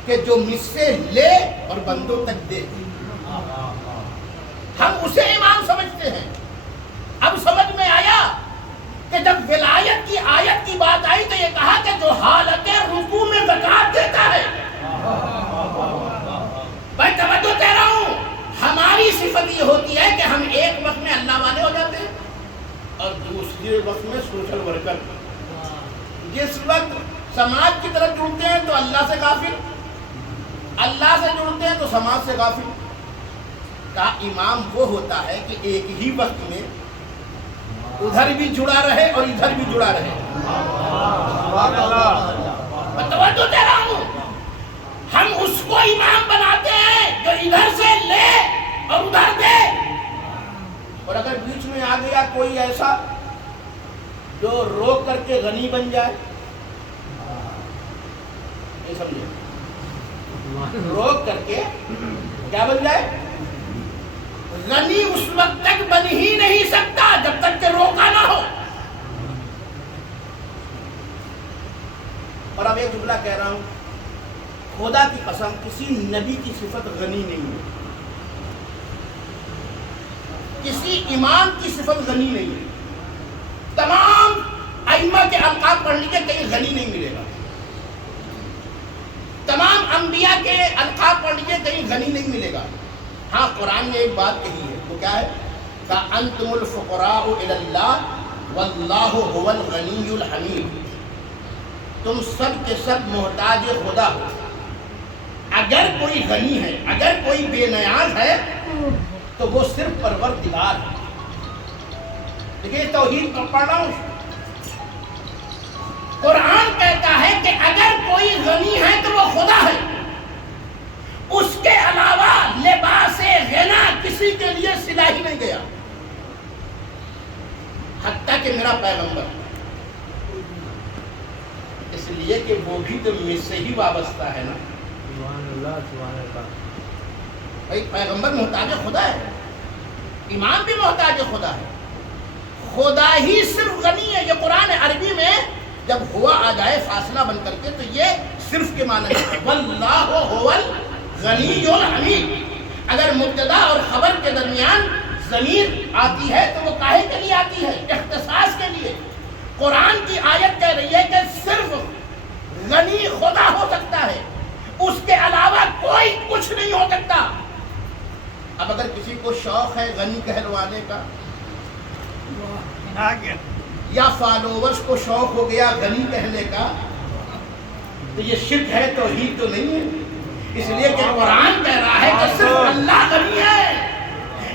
کہ جو مجھ سے لے اور بندوں تک دے. ہم اسے امام سمجھتے ہیں. اب سمجھ میں آیا کہ جب ولایت کی آیت کی بات آئی تو یہ کہا کہ جو حالت رکوع میں زکات دیتا ہے. میں توجہ دے رہا ہوں، ہماری صفت یہ ہوتی ہے کہ ہم ایک وقت میں اللہ والے ہو وقت میں سوشل ورکر، جس وقت سماج کی طرف جڑتے ہیں تو اللہ سے غافل، اللہ سے جڑتے ہیں تو سماج سے غافل۔ کا امام وہ ہوتا ہے کہ ایک ہی وقت میں ادھر بھی جڑا رہے اور ادھر بھی جڑا رہے۔ میں توجہ دے رہا ہوں، ہم اس کو امام بناتے ہیں جو ادھر سے لے اور ادھر دے، اور اگر بیچ میں آ گیا کوئی ایسا جو روک کر کے غنی بن جائے، نہیں سمجھے، روک کر کے کیا بن جائے؟ غنی اس وقت تک بن ہی نہیں سکتا جب تک کہ روکا نہ ہو۔ اور اب ایک جملہ کہہ رہا ہوں، خدا کی قسم کسی نبی کی صفت غنی نہیں ہے، کسی امام کی صفت غنی نہیں ہے۔ تمام ائمہ کے القاب پڑھ لیجیے، کہیں غنی نہیں ملے گا۔ تمام انبیاء کے القاب پڑھ لیجیے، کہیں غنی نہیں ملے گا۔ ہاں قرآن نے ایک بات کہی ہے، وہ کیا ہے؟ فَأَنْتُمُ الْفُقَرَاءُ إِلَى اللَّهِ وَاللَّهُ هُوَ الْغَنِيُّ الْحَمِيدُ۔ تم سب کے سب محتاج خدا ہو۔ اگر کوئی غنی ہے، اگر کوئی بے نیاز ہے تو وہ صرف پروردگار ہے۔ دیکھیے توحید کو پڑھ رہا ہوں، قرآن کہتا ہے کہ اگر کوئی غنی ہے تو وہ خدا ہے، اس کے علاوہ لباس غنا کسی کے لیے سلا ہی نہیں گیا، حتیٰ کہ میرا پیغمبر، اس لیے کہ وہ بھی تو مجھ سے ہی وابستہ ہے نا۔ سبحان اللہ، سبحان اللہ۔ بھائی پیغمبر محتاج خدا ہے، امام بھی محتاج خدا ہے، خدا ہی صرف غنی ہے۔ یہ قرآن عربی میں جب ہوا آ جائے فاصلہ بن کر کے تو یہ صرف کے معنی ہے، واللہ هو الغنی الحمید۔ اگر مبتدا اور خبر کے درمیان ضمیر آتی ہے تو وہ کاہے کے لیے آتی ہے؟ اختصاص کے لیے۔ قرآن کی آیت کہہ رہی ہے کہ صرف غنی خدا ہو سکتا ہے، اس کے علاوہ کوئی کچھ نہیں ہو سکتا۔ اب اگر کسی کو شوق ہے غنی کہلوانے کا، یا فالوورز کو شوق ہو گیا غنی کہنے کا، تو یہ شرک ہے، توحید تو نہیں ہے۔ اس لیے کہ قرآن کہہ رہا ہے کہ صرف اللہ غنی ہے،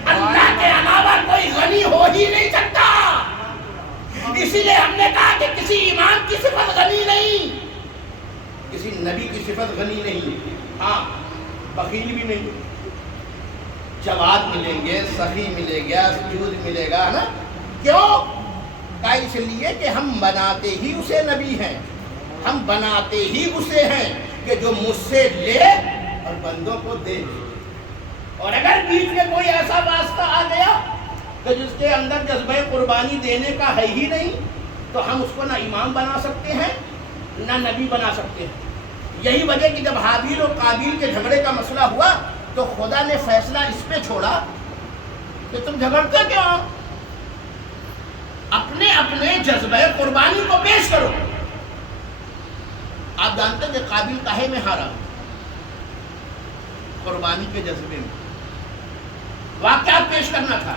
اللہ کے علاوہ کوئی غنی ہو ہی نہیں سکتا۔ اسی لیے ہم نے کہا کہ کسی امام کی صفت غنی نہیں، کسی نبی کی صفت غنی نہیں۔ ہاں بخیل بھی نہیں، جواد ملیں گے، سخی ملے گا، سجود ملے گا نا۔ کیوں؟ کہ اس لیے کہ ہم بناتے ہی اسے نبی ہیں، ہم بناتے ہی اسے ہیں کہ جو مجھ سے لے اور بندوں کو دے۔ اور اگر بیچ میں کوئی ایسا واسطہ آ گیا کہ جس کے اندر جذبہ قربانی دینے کا ہے ہی نہیں، تو ہم اس کو نہ امام بنا سکتے ہیں نہ نبی بنا سکتے ہیں۔ یہی وجہ کہ جب حابیل اور قابیل کے جھگڑے کا مسئلہ ہوا تو خدا نے فیصلہ اس پہ چھوڑا کہ تم جھگڑتے کیوں ہو؟ اپنے اپنے جذبہ قربانی کو پیش کرو۔ آپ جانتے ہیں کہ قابیل کاہے میں ہارا؟ قربانی کے جذبے میں۔ واقعات پیش کرنا تھا،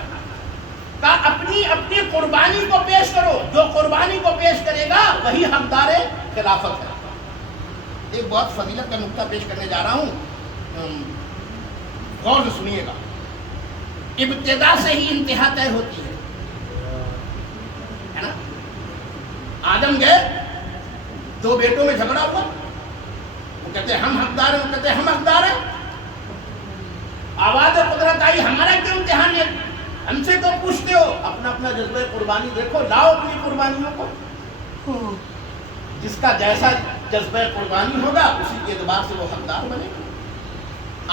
کہا اپنی اپنی قربانی کو پیش کرو، جو قربانی کو پیش کرے گا وہی حقدار خلافت ہے۔ ایک بہت فضیلت کا نقطہ پیش کرنے جا رہا ہوں، غور سے سنیے گا۔ ابتدا سے ہی انتہا طے ہوتی ہے نا۔ آدم گئے، دو بیٹوں میں جھگڑا ہوا، وہ کہتے ہیں ہم حقدار ہیں، وہ کہتے ہیں ہم حقدار ہیں۔ آواز قدرت آئی، ہمارا کیوں امتحان ہے؟ ہم سے تو پوچھتے ہو، اپنا اپنا جذبہ قربانی دیکھو، لاؤ اپنی قربانیوں کو۔ جس کا جیسا جذبہ قربانی ہوگا اسی کے اعتبار سے وہ حقدار بنے گا۔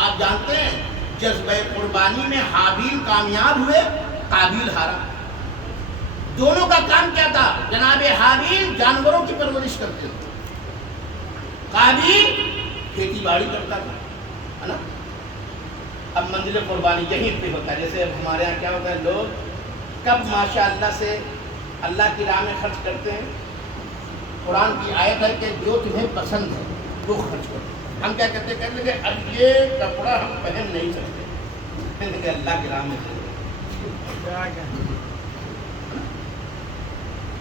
آپ جانتے ہیں جذبہ قربانی میں حابیل کامیاب ہوئے، قابیل ہارا۔ دونوں کا کام کیا تھا؟ جناب حابیل جانوروں کی پرورش کرتے تھے، قابیل کھیتی باڑی کرتا تھا، ہے نا۔ اب منزل قربانی یہیں پہ ہوتا ہے۔ جیسے اب ہمارے یہاں کیا ہوتا ہے، لوگ کب ماشاء اللہ سے اللہ کی راہ میں خرچ کرتے ہیں؟ قرآن کی آیت ہے کہ جو تمہیں پسند ہے وہ خرچ کرو۔ ہم کیا کہتے ہیں، کہتے ہیں اب یہ کپڑا ہم پہن نہیں سکتے، کہتے ہیں کہ اللہ کی راہ میں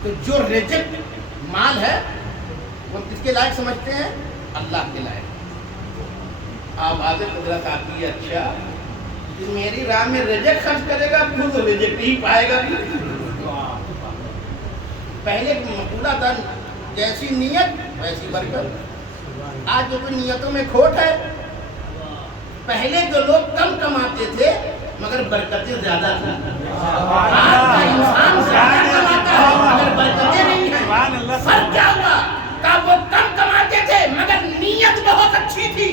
تو جو ریجیکٹ مال ہے وہ کس کے لائق سمجھتے ہیں؟ اللہ کے لائق. آواز قدرت آتی ہے اچھا جو میری راہ میں ریجیکٹ خرچ کرے گا وہ تو ریجیکٹ ہی پائے گا. پہلے مقولہ تھا جیسی نیت ویسی برکت. آج جو نیتوں میں کھوٹ ہے. پہلے جو لوگ کم کماتے تھے مگر برکتیں زیادہ تھیں. آج کا انسان زیادہ کماتا ہے مگر برکتیں نہیں ہیں. فرق کیا ہوا؟ کہ وہ کم کماتے تھے مگر نیت بہت اچھی تھی.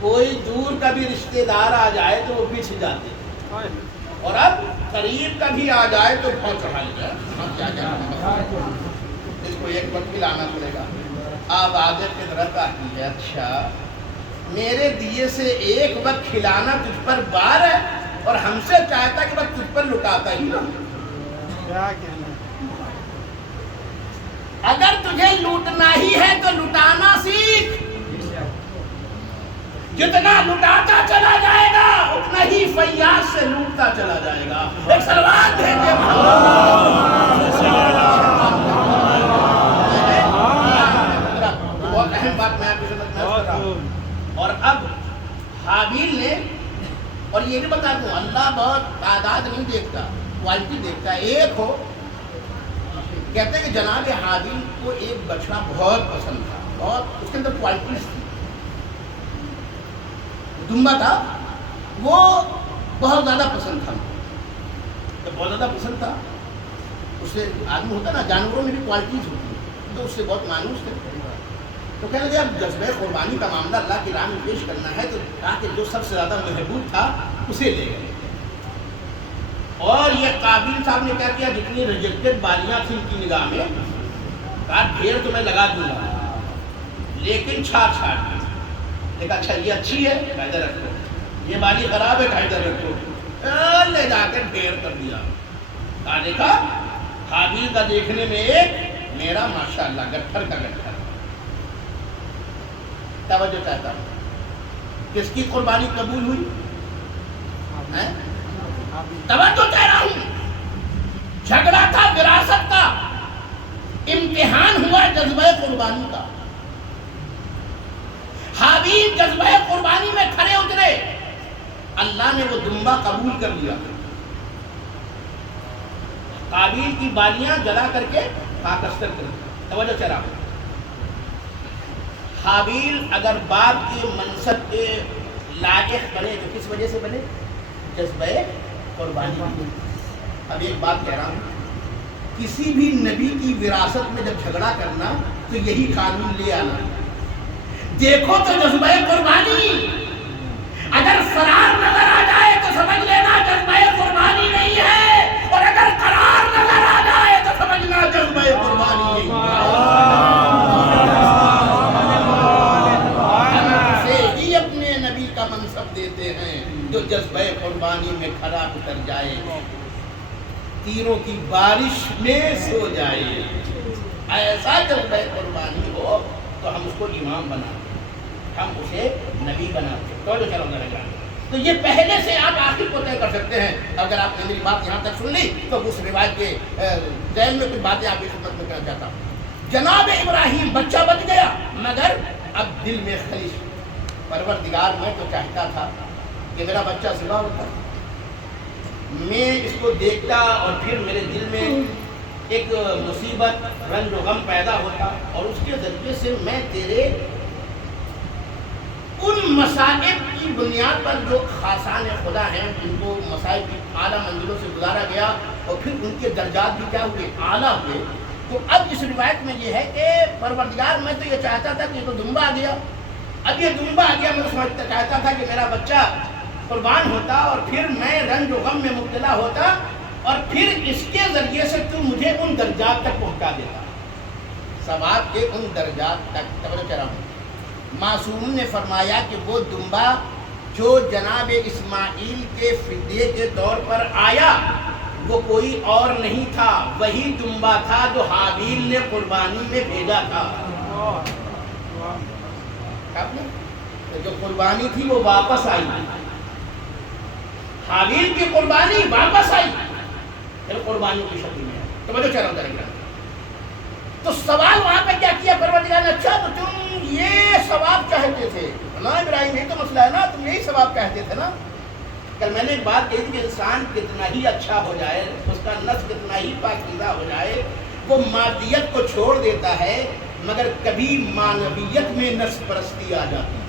کوئی دور کا بھی رشتہ دار آ جائے تو وہ پیچھے جاتے تھے اور اب قریب کا بھی آ جائے تو بہت چڑھائی جائے. اس کو ایک وقت لانا پڑے گا. اب عادت فطرت آتی ہے اچھا میرے دیے سے ایک وقت کھلانا تجھ پر بار ہے اور ہم سے چاہتا کہ بس تجھ پر لٹاتا ہی نہ. اگر تجھے لوٹنا ہی ہے تو لٹانا سیکھ. جتنا لٹاتا چلا جائے گا اتنا ہی فیاض سے لوٹتا چلا جائے گا. ایک سلوات بھیجے بہت اہم بات میں آپ کی خدمت میں کر رہا ہوں. اور اب حابیل نے اور یہ بھی بتا دوں اللہ بہت تعداد نہیں دیکھتا کوالٹی دیکھتا ہے. ایک ہو کہتے ہیں کہ جناب حابیل کو ایک بچڑا بہت پسند تھا. بہت اس کے اندر کوالٹیز تھی. دمبا تھا وہ بہت زیادہ پسند تھا. بہت زیادہ پسند تھا. اس سے آدمی ہوتا نا جانوروں میں بھی کوالٹیز ہوتی ہیں تو اس سے بہت مانوس تھے. تو کہنے لگے اب جذبہ قربانی کا معاملہ اللہ کی راہ میں پیش کرنا ہے تو کہا کہ جو سب سے زیادہ محبوب تھا اسے لے گئے. اور یہ قابل صاحب نے کیا کیا جتنی ریجیکٹڈ بالیاں تھیں ان کی نگاہ میں کہا ڈھیر تو میں لگا دوں گا لیکن چھاٹ چھاٹ کے. دیکھا اچھا یہ اچھی ہے ادھر رکھو, یہ بالی خراب ہے ادھر رکھو, لے جا کر ڈھیر کر دیا. کہا دیکھا حابیل کا دیکھنے میں ایک میرا ماشاءاللہ گٹھر کا گٹھر. توجہ چاہتا ہوں کس کی قربانی قبول ہوئی؟ توجہ چاہ رہا ہوں. جھگڑا تھا وراثت کا, امتحان ہوا جذبہ قربانی کا. حابیل جذبہ قربانی میں کھڑے اترے, اللہ نے وہ دمبا قبول کر لیا. قابیل کی بالیاں جلا کر کے خاکستر کر دیا. توجہ چاہ رہا ہوں. حابیل اگر باپ کے منصب کے لائق بنے تو کس وجہ سے بنے؟ جذبہ قربانی. اب ایک بات کہہ رہا ہوں, کسی بھی نبی کی وراثت میں جب جھگڑا کرنا تو یہی قانون لے آنا. دیکھو تو جذبہ قربانی, اگر فرار نظر آ جائے تو سمجھ لینا جذبہ قربانی نہیں ہے, اور اگر قرار نظر آ جائے تو سمجھنا جذبہ قربانی نہیں ہے. اپنے نبی کا منصب دیتے ہیں جو جذبہ قربانی میں کھڑا اتر جائے, تیروں کی بارش میں سو جائے. ایسا جذبہ قربانی ہو تو ہم اس کو امام بناتے, ہم اسے نبی بناتے. تو یہ پہلے سے آپ آخر کو طے کر سکتے ہیں. اگر آپ نے میری بات یہاں تک سن لی تو اس روایت کے ذہن میں کچھ باتیں آپ کی خدمت میں کرنا چاہتا ہوں. جناب ابراہیم بچہ بچ گیا مگر اب دل میں خلیش. پروردگار میں تو چاہتا تھا کہ میرا بچہ ذبح ہوتا, میں اس کو دیکھتا اور پھر میرے دل میں ایک مصیبت رنج و غم پیدا ہوتا اور اس کے ذریعے سے میں تیرے ان مصائب کی بنیاد پر جو خاصان خدا ہیں جن کو مصائب کی اعلیٰ منزلوں سے گزارا گیا اور پھر ان کے درجات بھی کیا ہوئے؟ اعلیٰ ہوئے. تو اب اس روایت میں یہ ہے کہ پروردگار میں تو یہ چاہتا تھا کہ یہ تو دمبا آ گیا, اب یہ دمبا آ گیا, میں سمجھتا چاہتا تھا کہ میرا بچہ قربان ہوتا اور پھر میں رنج و غم میں مبتلا ہوتا اور پھر اس کے ذریعے سے تو مجھے ان درجات تک پہنچا دیتا, ثواب کے ان درجات تک. توجہ کر رہا ہوں. معصوم نے فرمایا کہ وہ دمبا جو جناب اسماعیل کے فدیے کے طور پر آیا وہ کوئی اور نہیں تھا, وہی دمبا تھا جو حابیل نے قربانی میں بھیجا تھا. جو قربانی تھی وہ واپس آئی, حابیل کی قربانی واپس آئی. چلو قربانیوں کی شکل میں ہے، تو میں تو چل رہا ہوں درگرہ۔ تو سوال وہاں پہ کیا کیا پروردگار نے، اچھا تو تم یہ ثواب چاہتے تھے نا ابراہیم، یہ تو مسئلہ ہے نا، تم یہی ثواب چاہتے تھے نا۔ کل میں نے ایک بات کہی تھی کہ انسان کتنا ہی اچھا ہو جائے، اس کا نفس کتنا ہی پاکیزہ ہو جائے، وہ مادیت کو چھوڑ دیتا ہے، مگر کبھی معنویت میں نفس پرستی آ جاتی ہے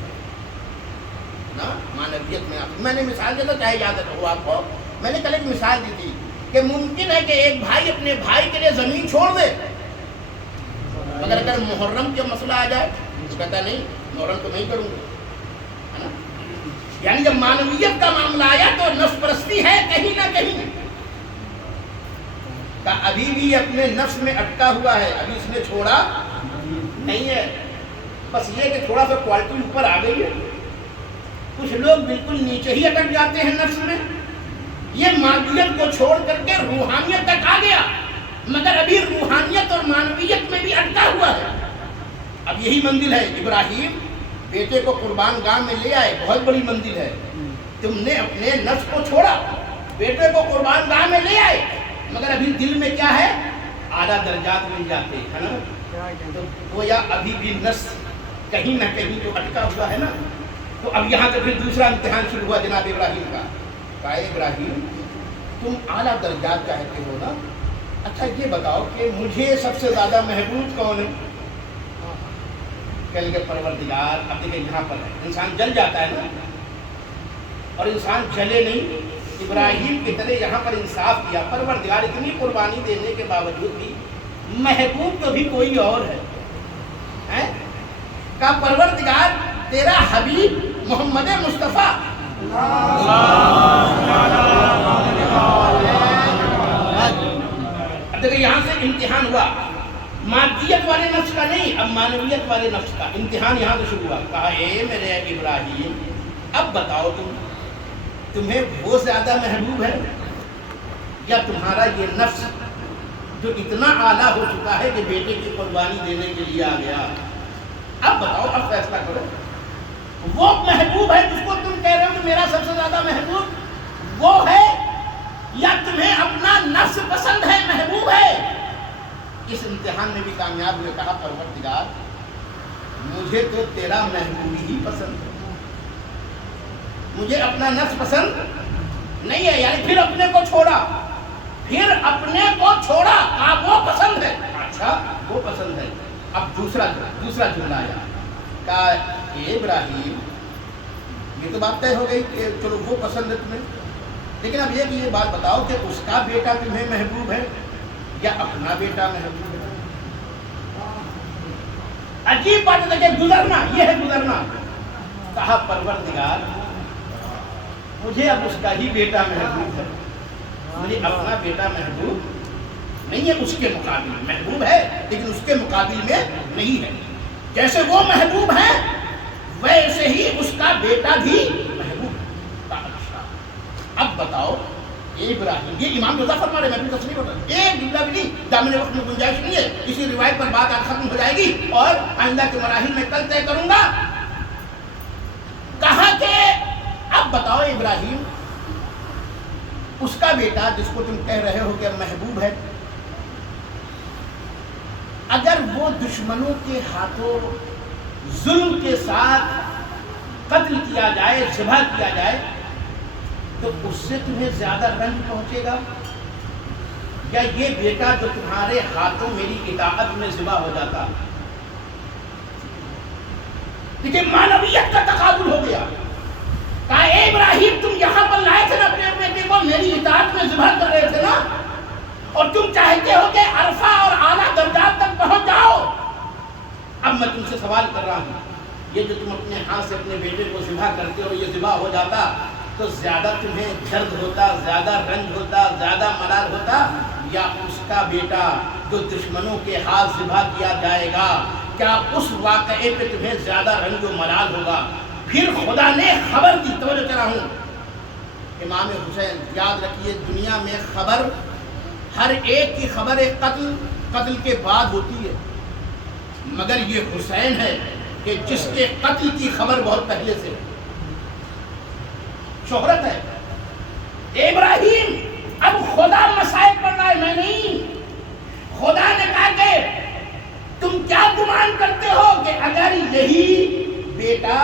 نا، معنویت میں میں نے مثال دیا تھا، چاہے یاد رکھو آپ کو، میں نے کل ایک مثال دی تھی کہ ممکن ہے کہ ایک بھائی اپنے بھائی کے لیے زمین چھوڑ دے، مگر اگر محرم کا مسئلہ آ جائے تو کہتا نہیں محرم تو نہیں کروں گا، ہے نا؟ یعنی جب معنویت کا معاملہ آیا تو نفس پرستی ہے کہیں نہ کہیں، کہ ابھی بھی اپنے نفس میں اٹکا ہوا ہے، ابھی اس نے چھوڑا نہیں ہے، بس یہ کہ تھوڑا سا کوالٹی اوپر آ گئی ہے۔ کچھ لوگ بالکل نیچے ہی اٹک جاتے ہیں نفس میں، یہ مادیت کو چھوڑ کر کے روحانیت تک آ گیا، مگر ابھی روحانیت اور معنویت میں بھی اٹکا ہوا ہے۔ اب یہی منزل ہے، ابراہیم بیٹے کو قربان گاہ میں لے آئے، بہت بڑی منزل ہے، تم نے اپنے نفس کو چھوڑا، بیٹے کو قربان گاہ میں لے آئے، مگر ابھی دل میں کیا ہے، اعلیٰ درجات مل جاتے ہیں نا، تو وہ یا ابھی بھی نفس کہیں نہ کہیں تو اٹکا ہوا ہے نا۔ تو اب یہاں سے پھر دوسرا امتحان شروع ہوا جناب ابراہیم کا، کہا ابراہیم تم اعلیٰ درجات چاہتے ہو نا، اچھا یہ بتاؤ کہ مجھے سب سے زیادہ محبوب کون ہے؟ کہنے کے پروردگار، اب دیکھیں یہاں پر ہے، انسان جل جاتا ہے نا، اور انسان جلے نہیں، ابراہیم کی طرح یہاں پر انصاف کیا، پروردگار اتنی قربانی دینے کے باوجود بھی محبوب تو بھی کوئی اور ہے، کہا پروردگار تیرا حبیب محمد مصطفیٰ، اب دیکھیں یہاں سے امتحان ہوا، مادیت والے نفس کا نہیں، اب معنویت والے نفس کا امتحان یہاں سے شروع ہوا۔ کہا اے میرے ابراہیم اب بتاؤ تمہیں وہ زیادہ محبوب ہے یا تمہارا یہ نفس جو اتنا اعلیٰ ہو چکا ہے کہ بیٹے کی قربانی دینے کے لیے آ گیا؟ اب بتاؤ، اب فیصلہ کرو، وہ محبوب ہے جس کو تم کہہ رہے ہو کہ میرا سب سے زیادہ محبوب وہ ہے، یا تمہیں اپنا نفس پسند ہے، محبوب ہے؟ اس امتحان میں بھی کامیاب ہوئے، کہا پروردگار مجھے تو تیرا محبوب ہی پسند ہے، مجھے اپنا نفس پسند نہیں ہے، یعنی پھر اپنے کو چھوڑا، کہا وہ پسند ہے، اچھا وہ پسند ہے۔ اب دوسرا جملہ آیا، کہا اے ابراہیم یہ تو بات طے ہو گئی کہ چلو وہ پسند ہے تمہیں، لیکن اب یہ کہ یہ بات بتاؤ کہ اس کا بیٹا تمہیں محبوب ہے یا اپنا بیٹا محبوب ہے؟ عجیب بات ہے کہ گزرنا، یہ ہے گزرنا۔ کہا پروردگار مجھے اب اس کا ہی بیٹا محبوب ہے، مجھے اپنا بیٹا محبوب نہیں ہے، اس کے مقابل محبوب ہے لیکن اس کے مقابل میں نہیں ہے، جیسے وہ محبوب ہے ویسے ہی اس کا بیٹا بھی محبوب ہے۔ اچھا اب بتاؤ اے ابراہیم، یہ امام رضا فرما رہے، میں بھی تصریح ہوتا ہے، ایک جملہ بھی نہیں، دامن وقت میں گنجائش نہیں ہے، اسی روایت پر بات آج ختم ہو جائے گی اور آئندہ کے مراحل میں کل طے کروں گا۔ کہا کہ اب بتاؤ ابراہیم اس کا بیٹا جس کو تم کہہ رہے ہو کہ محبوب ہے، اگر وہ دشمنوں کے ہاتھوں ظلم کے ساتھ قتل کیا جائے، ذبح کیا جائے، تو اس سے تمہیں زیادہ رنج پہنچے گا یا یہ بیٹا جو تمہارے ہاتھوں میری اطاعت میں ذبح ہو جاتا؟ دیکھیں معنویت کا تقابل ہو گیا۔ کہا اے ابراہیم تم یہاں پر لائے تھے نا اپنے بیٹے کو، میری اطاعت میں ذبح کر رہے تھے نا، اور تم چاہتے ہو کہ عرفہ اور اعلیٰ درجات تک پہنچ جاؤ۔ اب میں تم سے سوال کر رہا ہوں، یہ جو تم اپنے ہاتھ سے اپنے بیٹے کو ذبح کرتے ہو، یہ ذبح ہو جاتا تو زیادہ تمہیں درد ہوتا، زیادہ رنج ہوتا، زیادہ ملال ہوتا، یا اس کا بیٹا جو دشمنوں کے ہاتھ ذبح کیا جائے گا، کیا اس واقعے پہ تمہیں زیادہ رنج و ملال ہوگا؟ پھر خدا نے خبر دی، توجہ کرا ہوں، امام حسین یاد رکھیے دنیا میں خبر، ہر ایک کی خبر ایک قتل کے بعد ہوتی ہے، مگر یہ حسین ہے کہ جس کے قتل کی خبر بہت پہلے سے شہرت ہے۔ ابراہیم اب خدا مسائب پر اگر یہی بیٹا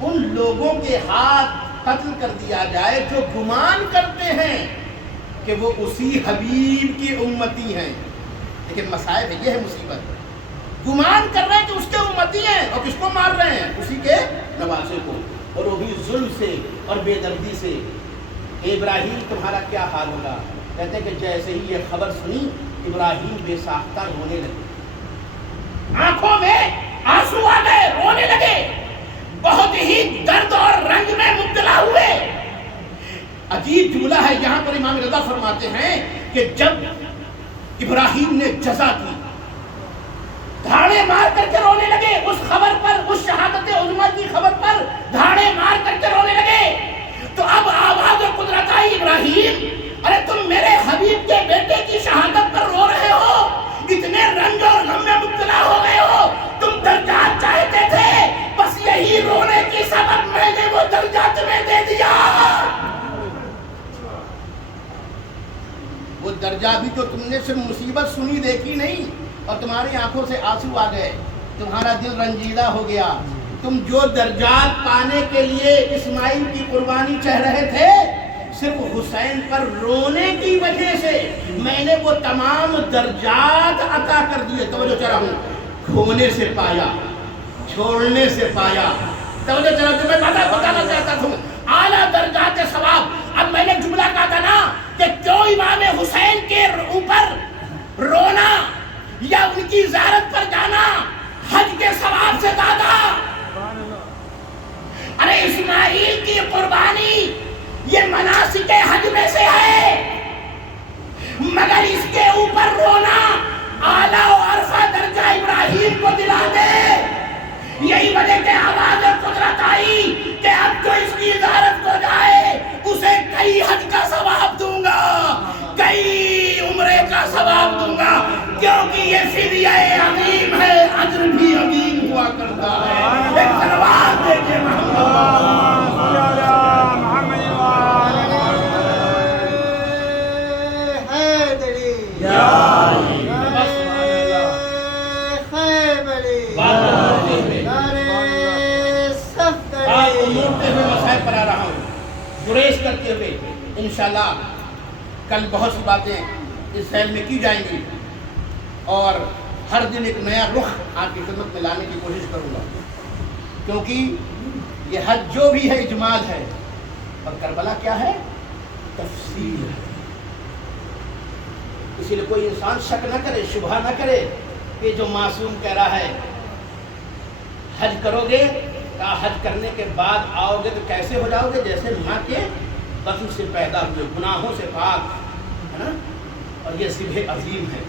ان لوگوں کے ہاتھ قتل کر دیا جائے جو گمان کرتے ہیں کہ وہ اسی حبیب کی امتی ہیں، لیکن مصائب یہ ہے مصیبت، گمان کر رہے ہیں کہ اس کے امتی ہیں اور کس کو مار رہے ہیں؟ اسی کے نواسے کو، اور وہ بھی ظلم سے اور بے دردی سے۔ ابراہیم تمہارا کیا حال ہوگا؟ کہتے ہیں کہ جیسے ہی یہ خبر سنی ابراہیم بے ساختہ رونے لگے، آنکھوں میں آنسو آ گئے، رونے لگے، بہت ہی درد اور رنج میں مبتلا ہوئے۔ عجیب جملہ ہے، یہاں پر امام رضا فرماتے ہیں کہ جب ابراہیم نے جزا کی، دھاڑے مار کر کے رونے لگے اس خبر پر، اس شہادت عظمیٰ کی خبر پر دھاڑے مار کر کے رونے لگے، تو اب آواز اور قدرت آئی، ابراہیم ارے تم میرے حبیب کے بیٹے کی شہادت پر رو رہے ہو، اتنے رنج اور غم میں مبتلا ہو گئے ہو، تم درجات چاہتے تھے، بس یہی رونے کی سبب میں نے وہ درجات تمہیں دے دیا۔ وہ درجہ بھی تو تم نے صرف مصیبت سنی دیکھی نہیں، اور تمہاری آنکھوں سے آنسو آ گئے، تمہارا دل رنجیدہ ہو گیا، تم جو درجات پانے کے لیے اسماعیل کی قربانی چاہ رہے تھے، صرف حسین پر رونے کی وجہ سے میں نے وہ تمام درجات عطا کر دیے۔ توجہ چاہ رہا ہوں، کھونے سے پایا، چھوڑنے سے پایا، توجہ چاہ رہا ہوں، میں بتانا چاہتا ہوں اعلیٰ درجات ثواب۔ اب میں نے جملہ کہا تھا نا کہ کیوں امام حسین کے اوپر رونا یا ان کی زیارت پر جانا حج کے ثواب سے زیادہ؟ ارے اسماعیل کی قربانی یہ مناسک حج میں سے ہے، مگر اس کے اوپر رونا اعلیٰ و عرفہ درجہ ابراہیم کو دلا دے۔ یہی وجہ کہ آواز اور قدرت آئی کہ اب جو اس کی زیارت کو جائے اسے کئی حج کا ثواب دوں گا، کئی عمرے کا ثواب دوں گا، کیونکہ یہ فدیہ عظیم ہے، اجر بھی عظیم ہوا کرتا ہے۔ ایک تلوار دیکھیں پر آ رہا ہوں گریز کرتے ہوئے، انشاءاللہ کل بہت سی باتیں اس ذیل میں کی جائیں گی، اور ہر دن ایک نیا رخ آپ کی خدمت میں لانے کی کوشش کروں گا، کیونکہ یہ حج جو بھی ہے اجمال ہے، اور کربلا کیا ہے؟ تفصیل ہے۔ اسی لیے کوئی انسان شک نہ کرے، شبہ نہ کرے کہ جو معصوم کہہ رہا ہے حج کرو گے، کہا حج کرنے کے بعد آؤ گے تو کیسے ہو جاؤ گے؟ جیسے ماں کے بطن سے پیدا ہوئے، گناہوں سے پاک، ہے نا؟ اور یہ ذبح عظیم ہے۔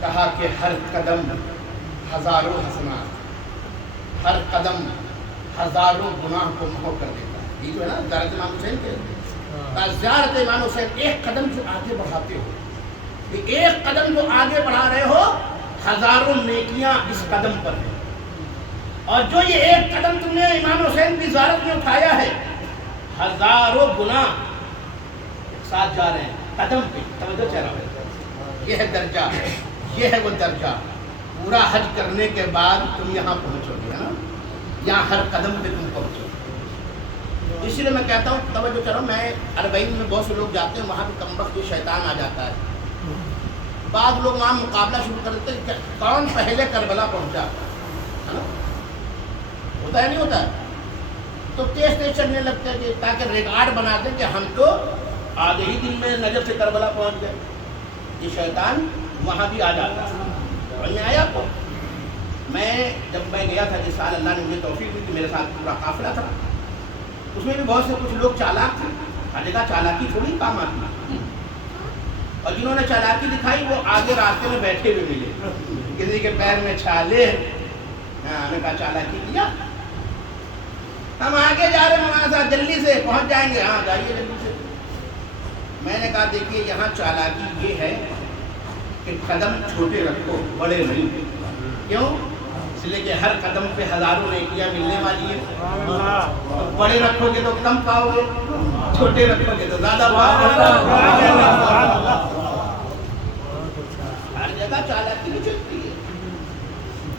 کہا کہ ہر قدم ہزاروں حسنات، ہر قدم ہزاروں گناہ کو محو کر دیتا ہے۔ یہ جو ہے نا زیارت امام حسین کے، زیارت امام حسین، ایک قدم جو آگے بڑھاتے ہو، ایک قدم جو آگے بڑھا رہے ہو، ہزاروں نیکیاں اس قدم پر ہیں، اور جو یہ ایک قدم تم نے امام حسین کی زیارت میں اٹھایا ہے، ہزاروں گناہ ایک ساتھ جا رہے ہیں قدم پہ۔ توجہ چہ رہا ہے، یہ ہے درجہ، یہ ہے وہ درجہ۔ پورا حج کرنے کے بعد تم یہاں پہنچو گے، ہے نا؟ یہاں ہر قدم پہ تم پہنچو۔ اسی لیے میں کہتا ہوں، توجہ کرو، میں اربعین میں بہت سے لوگ جاتے ہیں، وہاں پہ کمبخت شیطان آ جاتا ہے، بعض لوگ وہاں مقابلہ شروع کر دیتے ہیں کہ کون پہلے کربلا پہنچا، ہے نا؟ ہوتا ہے نہیں ہوتا ہے؟ تو تیز تیز چلنے لگتے ہیں تاکہ ریکارڈ بنا دیں کہ ہم تو آدھے ہی دن میں نجف سے کربلا پہنچ گئے۔ یہ شیطان وہاں بھی آ جاتا ہے۔ اور میں آیا کو جب میں گیا تھا، جس سال اللہ نے مجھے توفیق دی کہ میرے ساتھ پورا قافلہ تھا، اس میں بھی بہت سے کچھ لوگ چالاک تھے، ہر جگہ چالاکی تھوڑی کام آتی، اور جنہوں نے چالاکی دکھائی وہ آگے راستے میں بیٹھے ہوئے ملے، کسی کے پیر میں چھالے، ہم نے کہا چالاکی کیا، ہم آگے جا رہے ہیں ہمارے ساتھ، جلدی سے پہنچ جائیں گے، ہاں جائیے جلدی سے۔ میں نے کہا دیکھیے یہاں چالاکی یہ ہے کہ قدم چھوٹے رکھو، بڑے نہیں۔ کیوں؟ اس لیے کہ ہر قدم پہ ہزاروں نیکیاں ملنے والی ہیں، بڑے رکھو گے تو کم پاؤ گے، چھوٹے رکھو گے تو زیادہ پاؤ گے۔ ہر جگہ چالاکی نہیں چلتی ہے۔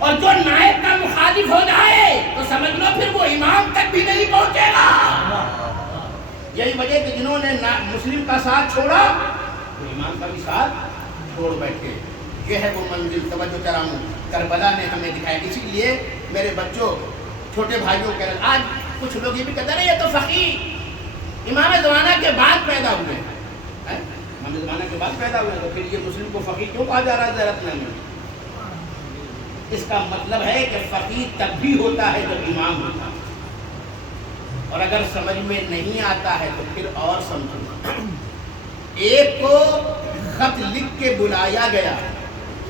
اور جو نائب کا مخالف ہو جائے تو سمجھ لو پھر وہ امام تک بھی نہیں پہنچے گا. یہی وجہ کہ جنہوں نے مسلم کا ساتھ چھوڑا وہ امام کا بھی ساتھ چھوڑ بیٹھے. یہ ہے وہ منزل. توجہ چراموں کربلا نے ہمیں دکھایا. اسی لیے میرے بچوں چھوٹے بھائیوں کے آج کچھ لوگ یہ بھی کہتے ہیں یہ تو فقیہ امام زمانہ کے بعد پیدا ہوئے ہیں. امام زمانہ کے بعد پیدا ہوئے ہیں تو پھر یہ مسلم کو فقیہ کیوں کہا جا رہا ہے زیارت میں؟ اس کا مطلب ہے کہ فقیہ تب بھی ہوتا ہے جب امام ہوتا ہے. اور اگر سمجھ میں نہیں آتا ہے تو پھر اور سمجھو. ایک کو خط لکھ کے بلایا گیا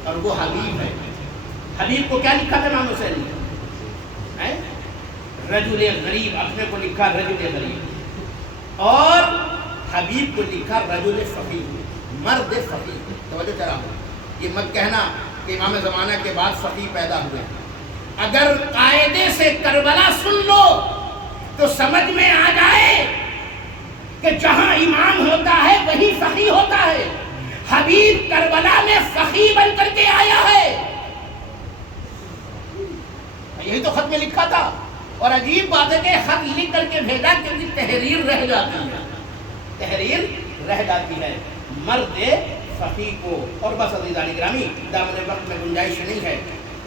اور وہ حبیب ہے. حبیب کو کیا لکھا تھا امام حسین نے؟ رجل غریب. اپنے کو لکھا رجل غریب اور حبیب کو لکھا رجل فقیہ، مرد فقیہ. توجہ کرا یہ مت کہنا کہ امام زمانہ کے بعد فقیہ پیدا ہوئے. اگر قاعدے سے کربلا سن لو تو سمجھ میں آ جائے کہ جہاں امام ہوتا ہے وہی فقیہ ہوتا ہے. حبیب کربلا میں فقیہ بن کر کے آیا ہے. یہی تو خط میں لکھا تھا. اور عجیب بات ہے کہ خط لکھ کر کے بھیجا کہ تحریر رہ جاتی ہے. تحریر رہ جاتی ہے مرد فقیہ کو. اور بس عزیزان گرامی دامن وقت میں گنجائش نہیں ہے.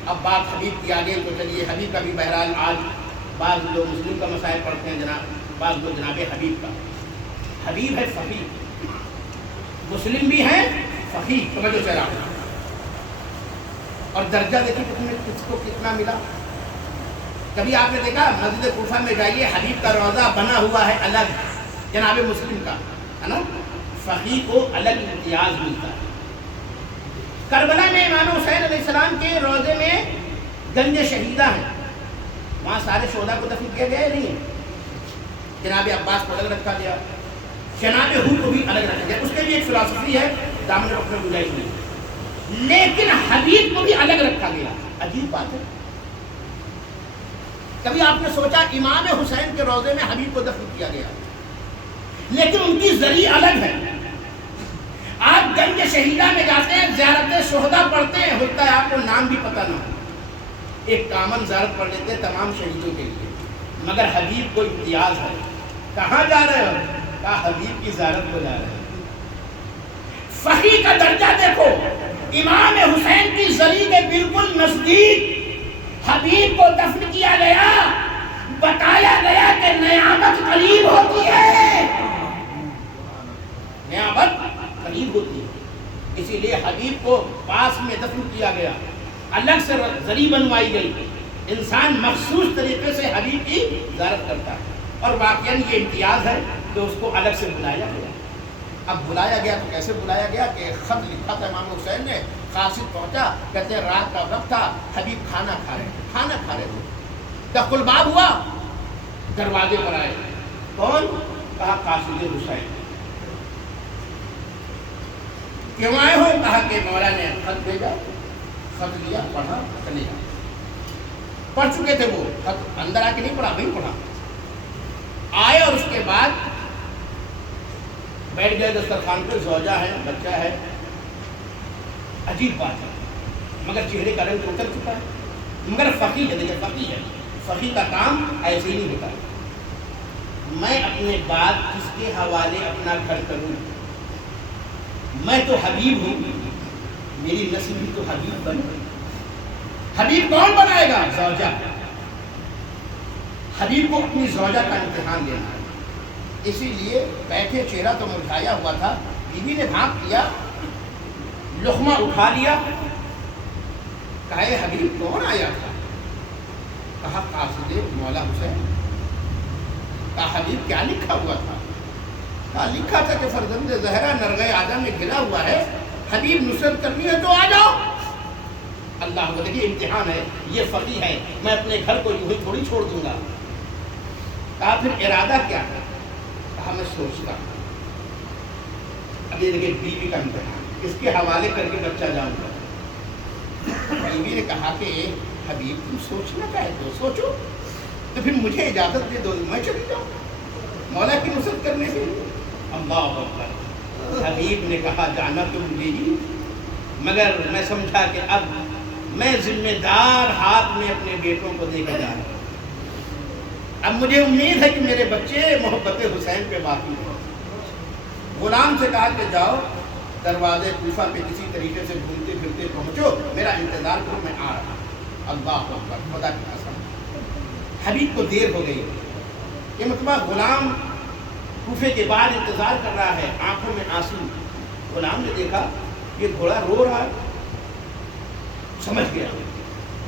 اب بات حبیب کی آگے تو چلیے حبیب کا بھی بہرحال آج بعض لوگ مسلم کا مسائل پڑھتے ہیں جناب، بعض لوگ جناب حبیب کا. حبیب ہے فقیہ، مسلم بھی ہیں فقیہ. سمجھو چلا اور درجہ دیکھیں کس کو کتنا ملا. کبھی آپ نے دیکھا مسجد کوفہ میں جائیے حبیب کا روضہ بنا ہوا ہے الگ جناب مسلم کا ہے نا. فقیہ کو الگ امتیاز ملتا ہے. کربلا میں امام حسین علیہ السلام کے روضے میں گنج شہیدہ ہیں. وہاں سارے شہداء کو دفن کیا گیا ہے نہیں. جناب عباس کو الگ رکھا گیا، جناب ہو کو بھی الگ رکھا گیا. اس کے بھی ایک فلسفی ہے دامن وقت میں گنجائش نہیں. لیکن حبیب کو بھی الگ رکھا گیا. عجیب بات ہے. کبھی آپ نے سوچا امام حسین کے روضے میں حبیب کو دفن کیا گیا لیکن ان کی ذریع الگ ہے. آپ گنج شہیدہ میں جاتے ہیں زیارت شہداء پڑھتے ہیں، ہوتا ہے آپ کو نام بھی پتہ نہ ہو، ایک کامن زیارت پڑھ لیتے ہیں تمام شہیدوں کے لیے. مگر حبیب کو امتیاز ہے. کہاں جا رہے ہو؟ کہا حبیب کی زیارت کو جا رہے ہیں. فقیہ کا درجہ دیکھو. امام حسین کی ذریع کے بالکل نزدیک حبیب کو دفن کیا گیا. بتایا گیا کہ نیابت قریب ہوتی ہے، نیابت قریب ہوتی ہے. اسی لیے حبیب کو پاس میں دفن کیا گیا، الگ سے ذریع بنوائی گئی. انسان مخصوص طریقے سے حبیب کی زیارت کرتا ہے اور واقعاً یہ امتیاز ہے کہ اس کو الگ سے بلایا گیا. اب بلایا گیا تو کیسے بلایا گیا کہ خط لکھا تھا امام حسین نے. قاصد پہنچا، کہتے ہیں رات کا وقت تھا، حبیب کھانا کھا رہے تھے. دخل الباب ہوا، دروازے پر آئے. کون؟ کہا قاصد حسین. کیوں آئے ہو؟ کہا کہ مولا نے خط بھیجا. خط لیا، پڑھا، چلے گا. پڑھ چکے تھے وہ خط، اندر آ کے نہیں پڑھا، نہیں پڑھا. آئے اور اس کے بعد بیٹھ گئے دسترخوان پہ. زوجہ ہے، بچہ ہے. عجیب بات ہے مگر چہرے کا رنگ اتر چکا ہے. مگر فقیہ ہے. دیکھیں فقیہ ہے، فقیہ کا کام ایسے ہی نہیں ہوتا. میں اپنے بات کس کے حوالے اپنا گھر کروں؟ میں تو حبیب ہوں، میری نسل بھی تو حبیب بن گئی. حبیب کون بنائے گا؟ زوجہ. حبیب کو اپنی زوجہ کا امتحان لینا ہے. اسی لیے بیٹھے، چہرہ تو مرجھایا ہوا تھا. بیوی نے بھانپ لیا، لقمہ اٹھا لیا. کہا اے حبیب کون آیا تھا؟ کہا قاصد مولا حسین. کہا حبیب کیا لکھا ہوا تھا؟ کہا لکھا تھا کہ فرزند زہرا نرغہ آدم میں گرا ہوا ہے، حبیب نصرت کرنی ہے تو آ جاؤ. اللہ کو دیکھیے امتحان ہے. یہ فقیہ ہے، میں اپنے گھر کو یوں ہی تھوڑی چھوڑ دوں گا. کہا پھر ارادہ کیا ہے؟ کہا میں سوچتا ہوں. اب یہ دیکھیے بیوی کا امتحان، اس کے حوالے کر کے بچہ جاؤں گا. بیوی نے کہا کہ حبیب تم سوچنا چاہتے ہو، سوچو، تو پھر مجھے اجازت دے دو، میں چلی جاؤں مولا کی نصرت کرنے کے لیے. اللہ اکبر. حبیب نے کہا جانا تو مجھے ہی، مگر میں سمجھا کہ اب میں ذمہ دار ہاتھ میں اپنے بیٹوں کو دے کر جا رہا ہوں. اب مجھے امید ہے کہ میرے بچے محبت حسین پہ باقی ہیں. غلام سے کہا کہ جاؤ دروازے کوفہ پہ کسی طریقے سے گھومتے پھرتے پہنچو، میرا انتظار کرو، میں آ رہا ہوں. اللہ اکبر، خدا کی قسم حبیب کو دیر ہو گئی. یہ مطلب غلام کوفے کے بعد انتظار کر رہا ہے، آنکھوں میں آنسو. غلام نے دیکھا یہ گھوڑا رو رہا ہے، سمجھ گیا.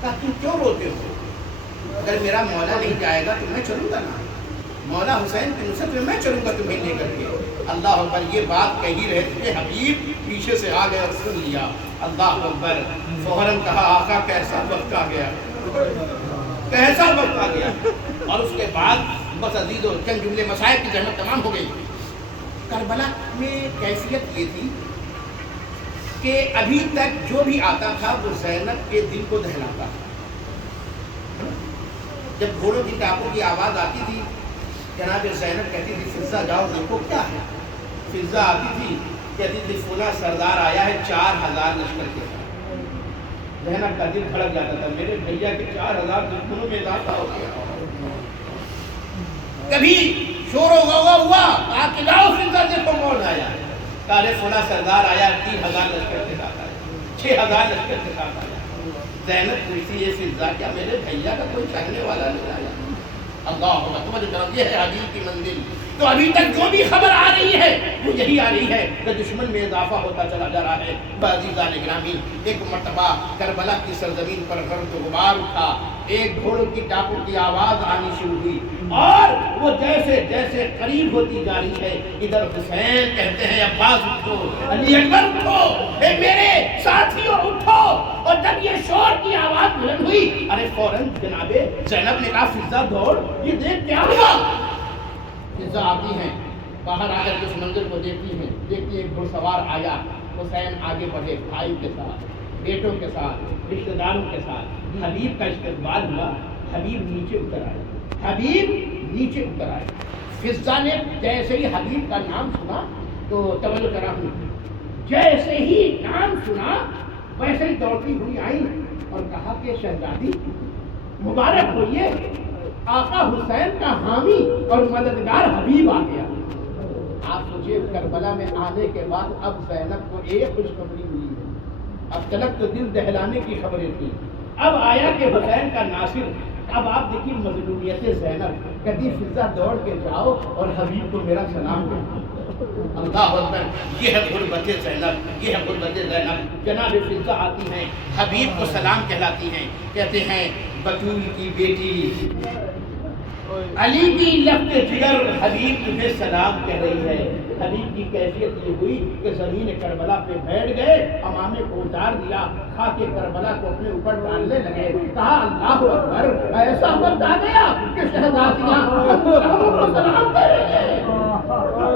کہا تم کیوں روتے ہو؟ اگر میرا مولا نہیں جائے گا تو میں چلوں گا نا، مولا حسین کی نصرت میں میں چلوں گا تمہیں لے کر کے. اللہ اکبر، یہ بات کہی رہے تھے حبیب پیچھے سے آ گیا، سن لیا. اللہ اکبر، فوراً کہا آقا کیسا وقت آ گیا، کیسا وقت آ گیا. اور اس کے بعد بس عزیز و چند جملے مسائل کی زحمت تمام ہو گئی. کربلا میں کیفیت یہ تھی کہ ابھی تک جو بھی آتا تھا وہ زینب کے دل کو دہلاتا تھا. جب گھوڑوں کی ٹاپوں کی آواز آتی تھی، جناب زینب کہتی تھی فضہ جاؤ دیکھو کیا ہے. فضہ آتی تھی کہتی تھی فلاں سردار آیا ہے 4000 لشکر کے ساتھ. زینب کا دل دھڑک جاتا تھا، میرے بھیا کے 4000 دشمنوں میں اضافہ ہو گیا. کبھی شور و غوغا ہوا، کہا کہ جاؤ فضہ دیکھو کون آیا ہے. کہا فلاں سردار آیا 3000 لشکر کے ساتھ آیا، 6000 لشکر کے ساتھ آیا. زینب پوچھتی ہے فضہ کیا میرے بھیا کا کوئی چاہنے والا نہیں آیا؟ اللہ اکبر، یہ ہے حبیب کی منزل. تو ابھی تک جو بھی خبر آ رہی ہے وہ یہی آ رہی ہے کہ دشمن میں اضافہ ہوتا چلا جا رہا ہے. عزیزان گرامی، ایک مرتبہ کربلا کی سرزمین پر گرد و غبار اٹھا، ایک گھوڑوں کی ٹاپوں کی آواز آنی شروع ہوئی، اور وہ جیسے جیسے قریب ہوتی جا رہی ہے، ادھر حسین کہتے ہیں عباس اٹھو، علی اکبر اٹھو، اے میرے ساتھیوں اٹھو. اور جب یہ شور کی آواز بلند ہوئی، ارے فوراً جناب زینب نے کہا فضہ دوڑ، یہ دیکھ کیا ہوا. فضہ آتی ہیں، باہر آ کر اس منظر کو دیکھتی ہیں، دیکھتی ایک گھڑ سوار آیا. حسین آگے بڑھے بھائی کے ساتھ، بیٹوں کے ساتھ، رشتہ داروں کے ساتھ. حبیب کا استقبال ہوا، حبیب نیچے اتر آئے، حبیب نیچے اتر آئے. فضہ نے جیسے ہی حبیب کا نام سنا تو توجہ کرا ہوں، جیسے ہی نام سنا ویسے ہی دوڑتی ہوئی آئی اور کہا کہ شہزادی مبارک ہوئیے، آقا حسین کا حامی اور مددگار حبیب آ گیا. آپ سوچئے کربلا میں آنے کے بعد اب زینب کو ایک خوشخبری ملی ہے. اب تلک تو دل دہلانے کی خبریں تھیں، اب آیا کہ حسین کا ناصر. اب آپ دیکھیے مظلومیت زینب، کہتی فضہ دوڑ کے جاؤ اور حبیب کو میرا سلام کہنا. اللہ اکبر، یہ ہے غربت زینب، یہ ہے غربت زینب. جناب فضہ آتی ہیں، حبیب کو سلام کہلاتی ہیں، کہتے ہیں بطول کی بیٹی علی کی لفظ جگر حبیب تمہیں سلام کہہ رہی ہے. حبیب کی کیفیت یہ ہوئی کہ زمین کربلا پہ بیٹھ گئے، امامے کو اتار دیا، خاک کربلا کو اپنے اوپر ڈالنے لگے. کہا اللہ اکبر، ایسا وقت آ گیا کہ شہزادیاں کو سلام کہہ رہی ہیں.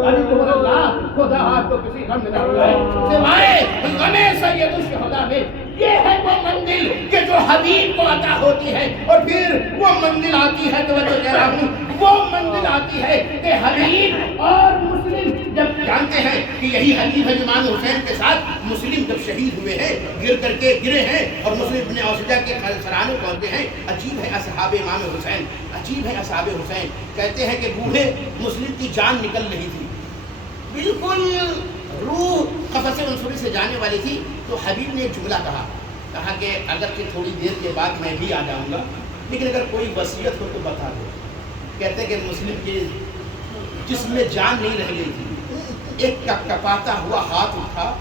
علی قبر اللہ، خدا آپ کو کسی غم میں نہ ڈالے سوائے غم سید الشہداء میں. یہ ہے وہ منزل کہ جو حبیب کو عطا ہوتی ہے. اور پھر وہ منزل آتی ہے، توجہ کہہ رہا ہوں، وہ منزل آتی ہے کہ حبیب اور مسلم جب جانتے ہیں کہ یہی حبیب ہے امام حسین کے ساتھ مسلم جب شہید ہوئے ہیں، گر کر کے گرے ہیں اور مسلم ابن اوسجہ کے سرانے پہنچتے ہیں. عجیب ہے اصحاب امام حسین، عجیب ہے اصحاب حسین. کہتے ہیں کہ بوڑھے مسلم کی جان نکل رہی تھی، بالکل روح قفص عنصری سے جانے والی تھی. تو حبیب نے ایک جملہ کہا کہ اگرچہ تھوڑی دیر کے بعد میں بھی آ جاؤں گا، لیکن اگر کوئی وصیت ہو تو بتا دو. کہتے کہ مسلم کے جسم میں جان نہیں رہ گئی تھی، ایک کپاتا ہوا ہاتھ اٹھا،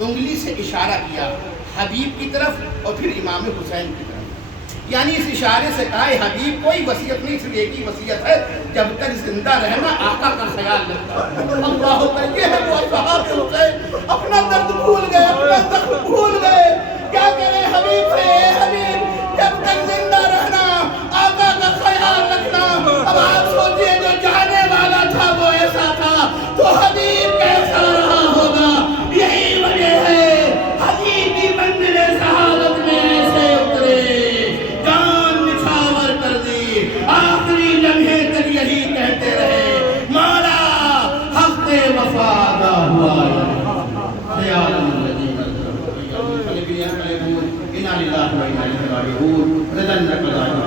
انگلی سے اشارہ کیا حبیب کی طرف اور پھر امام حسین کی طرف. یعنی اس اشارے سے کہا ہے حبیب کوئی وصیت نہیں، صرف ایک ہی وصیت ہے، جب تک زندہ رہنا آقا کا خیال رکھنا. اللہ اکبر، یہ ہے وہ اصحاب حسین، اپنا درد بھول گئے، اپنا زخم بھول گئے. کیا کریں حبیب سے، حبیب جب تک زندہ رہنا آقا کا خیال رکھنا. اب آپ سوچئے جو جانے والا تھا وہ ایسا تھا تو حبیب کیسا رہا ہوگا. یہی وجہ ہے حبیب کی منزل سعادت میں ایسے اترے، جان نچھاور کر دی، آخری لمحے تک یہی کہتے رہے مولا حق وفادہ ہوا خیال انا للہ و انا الیہ راجعون رضا قضاء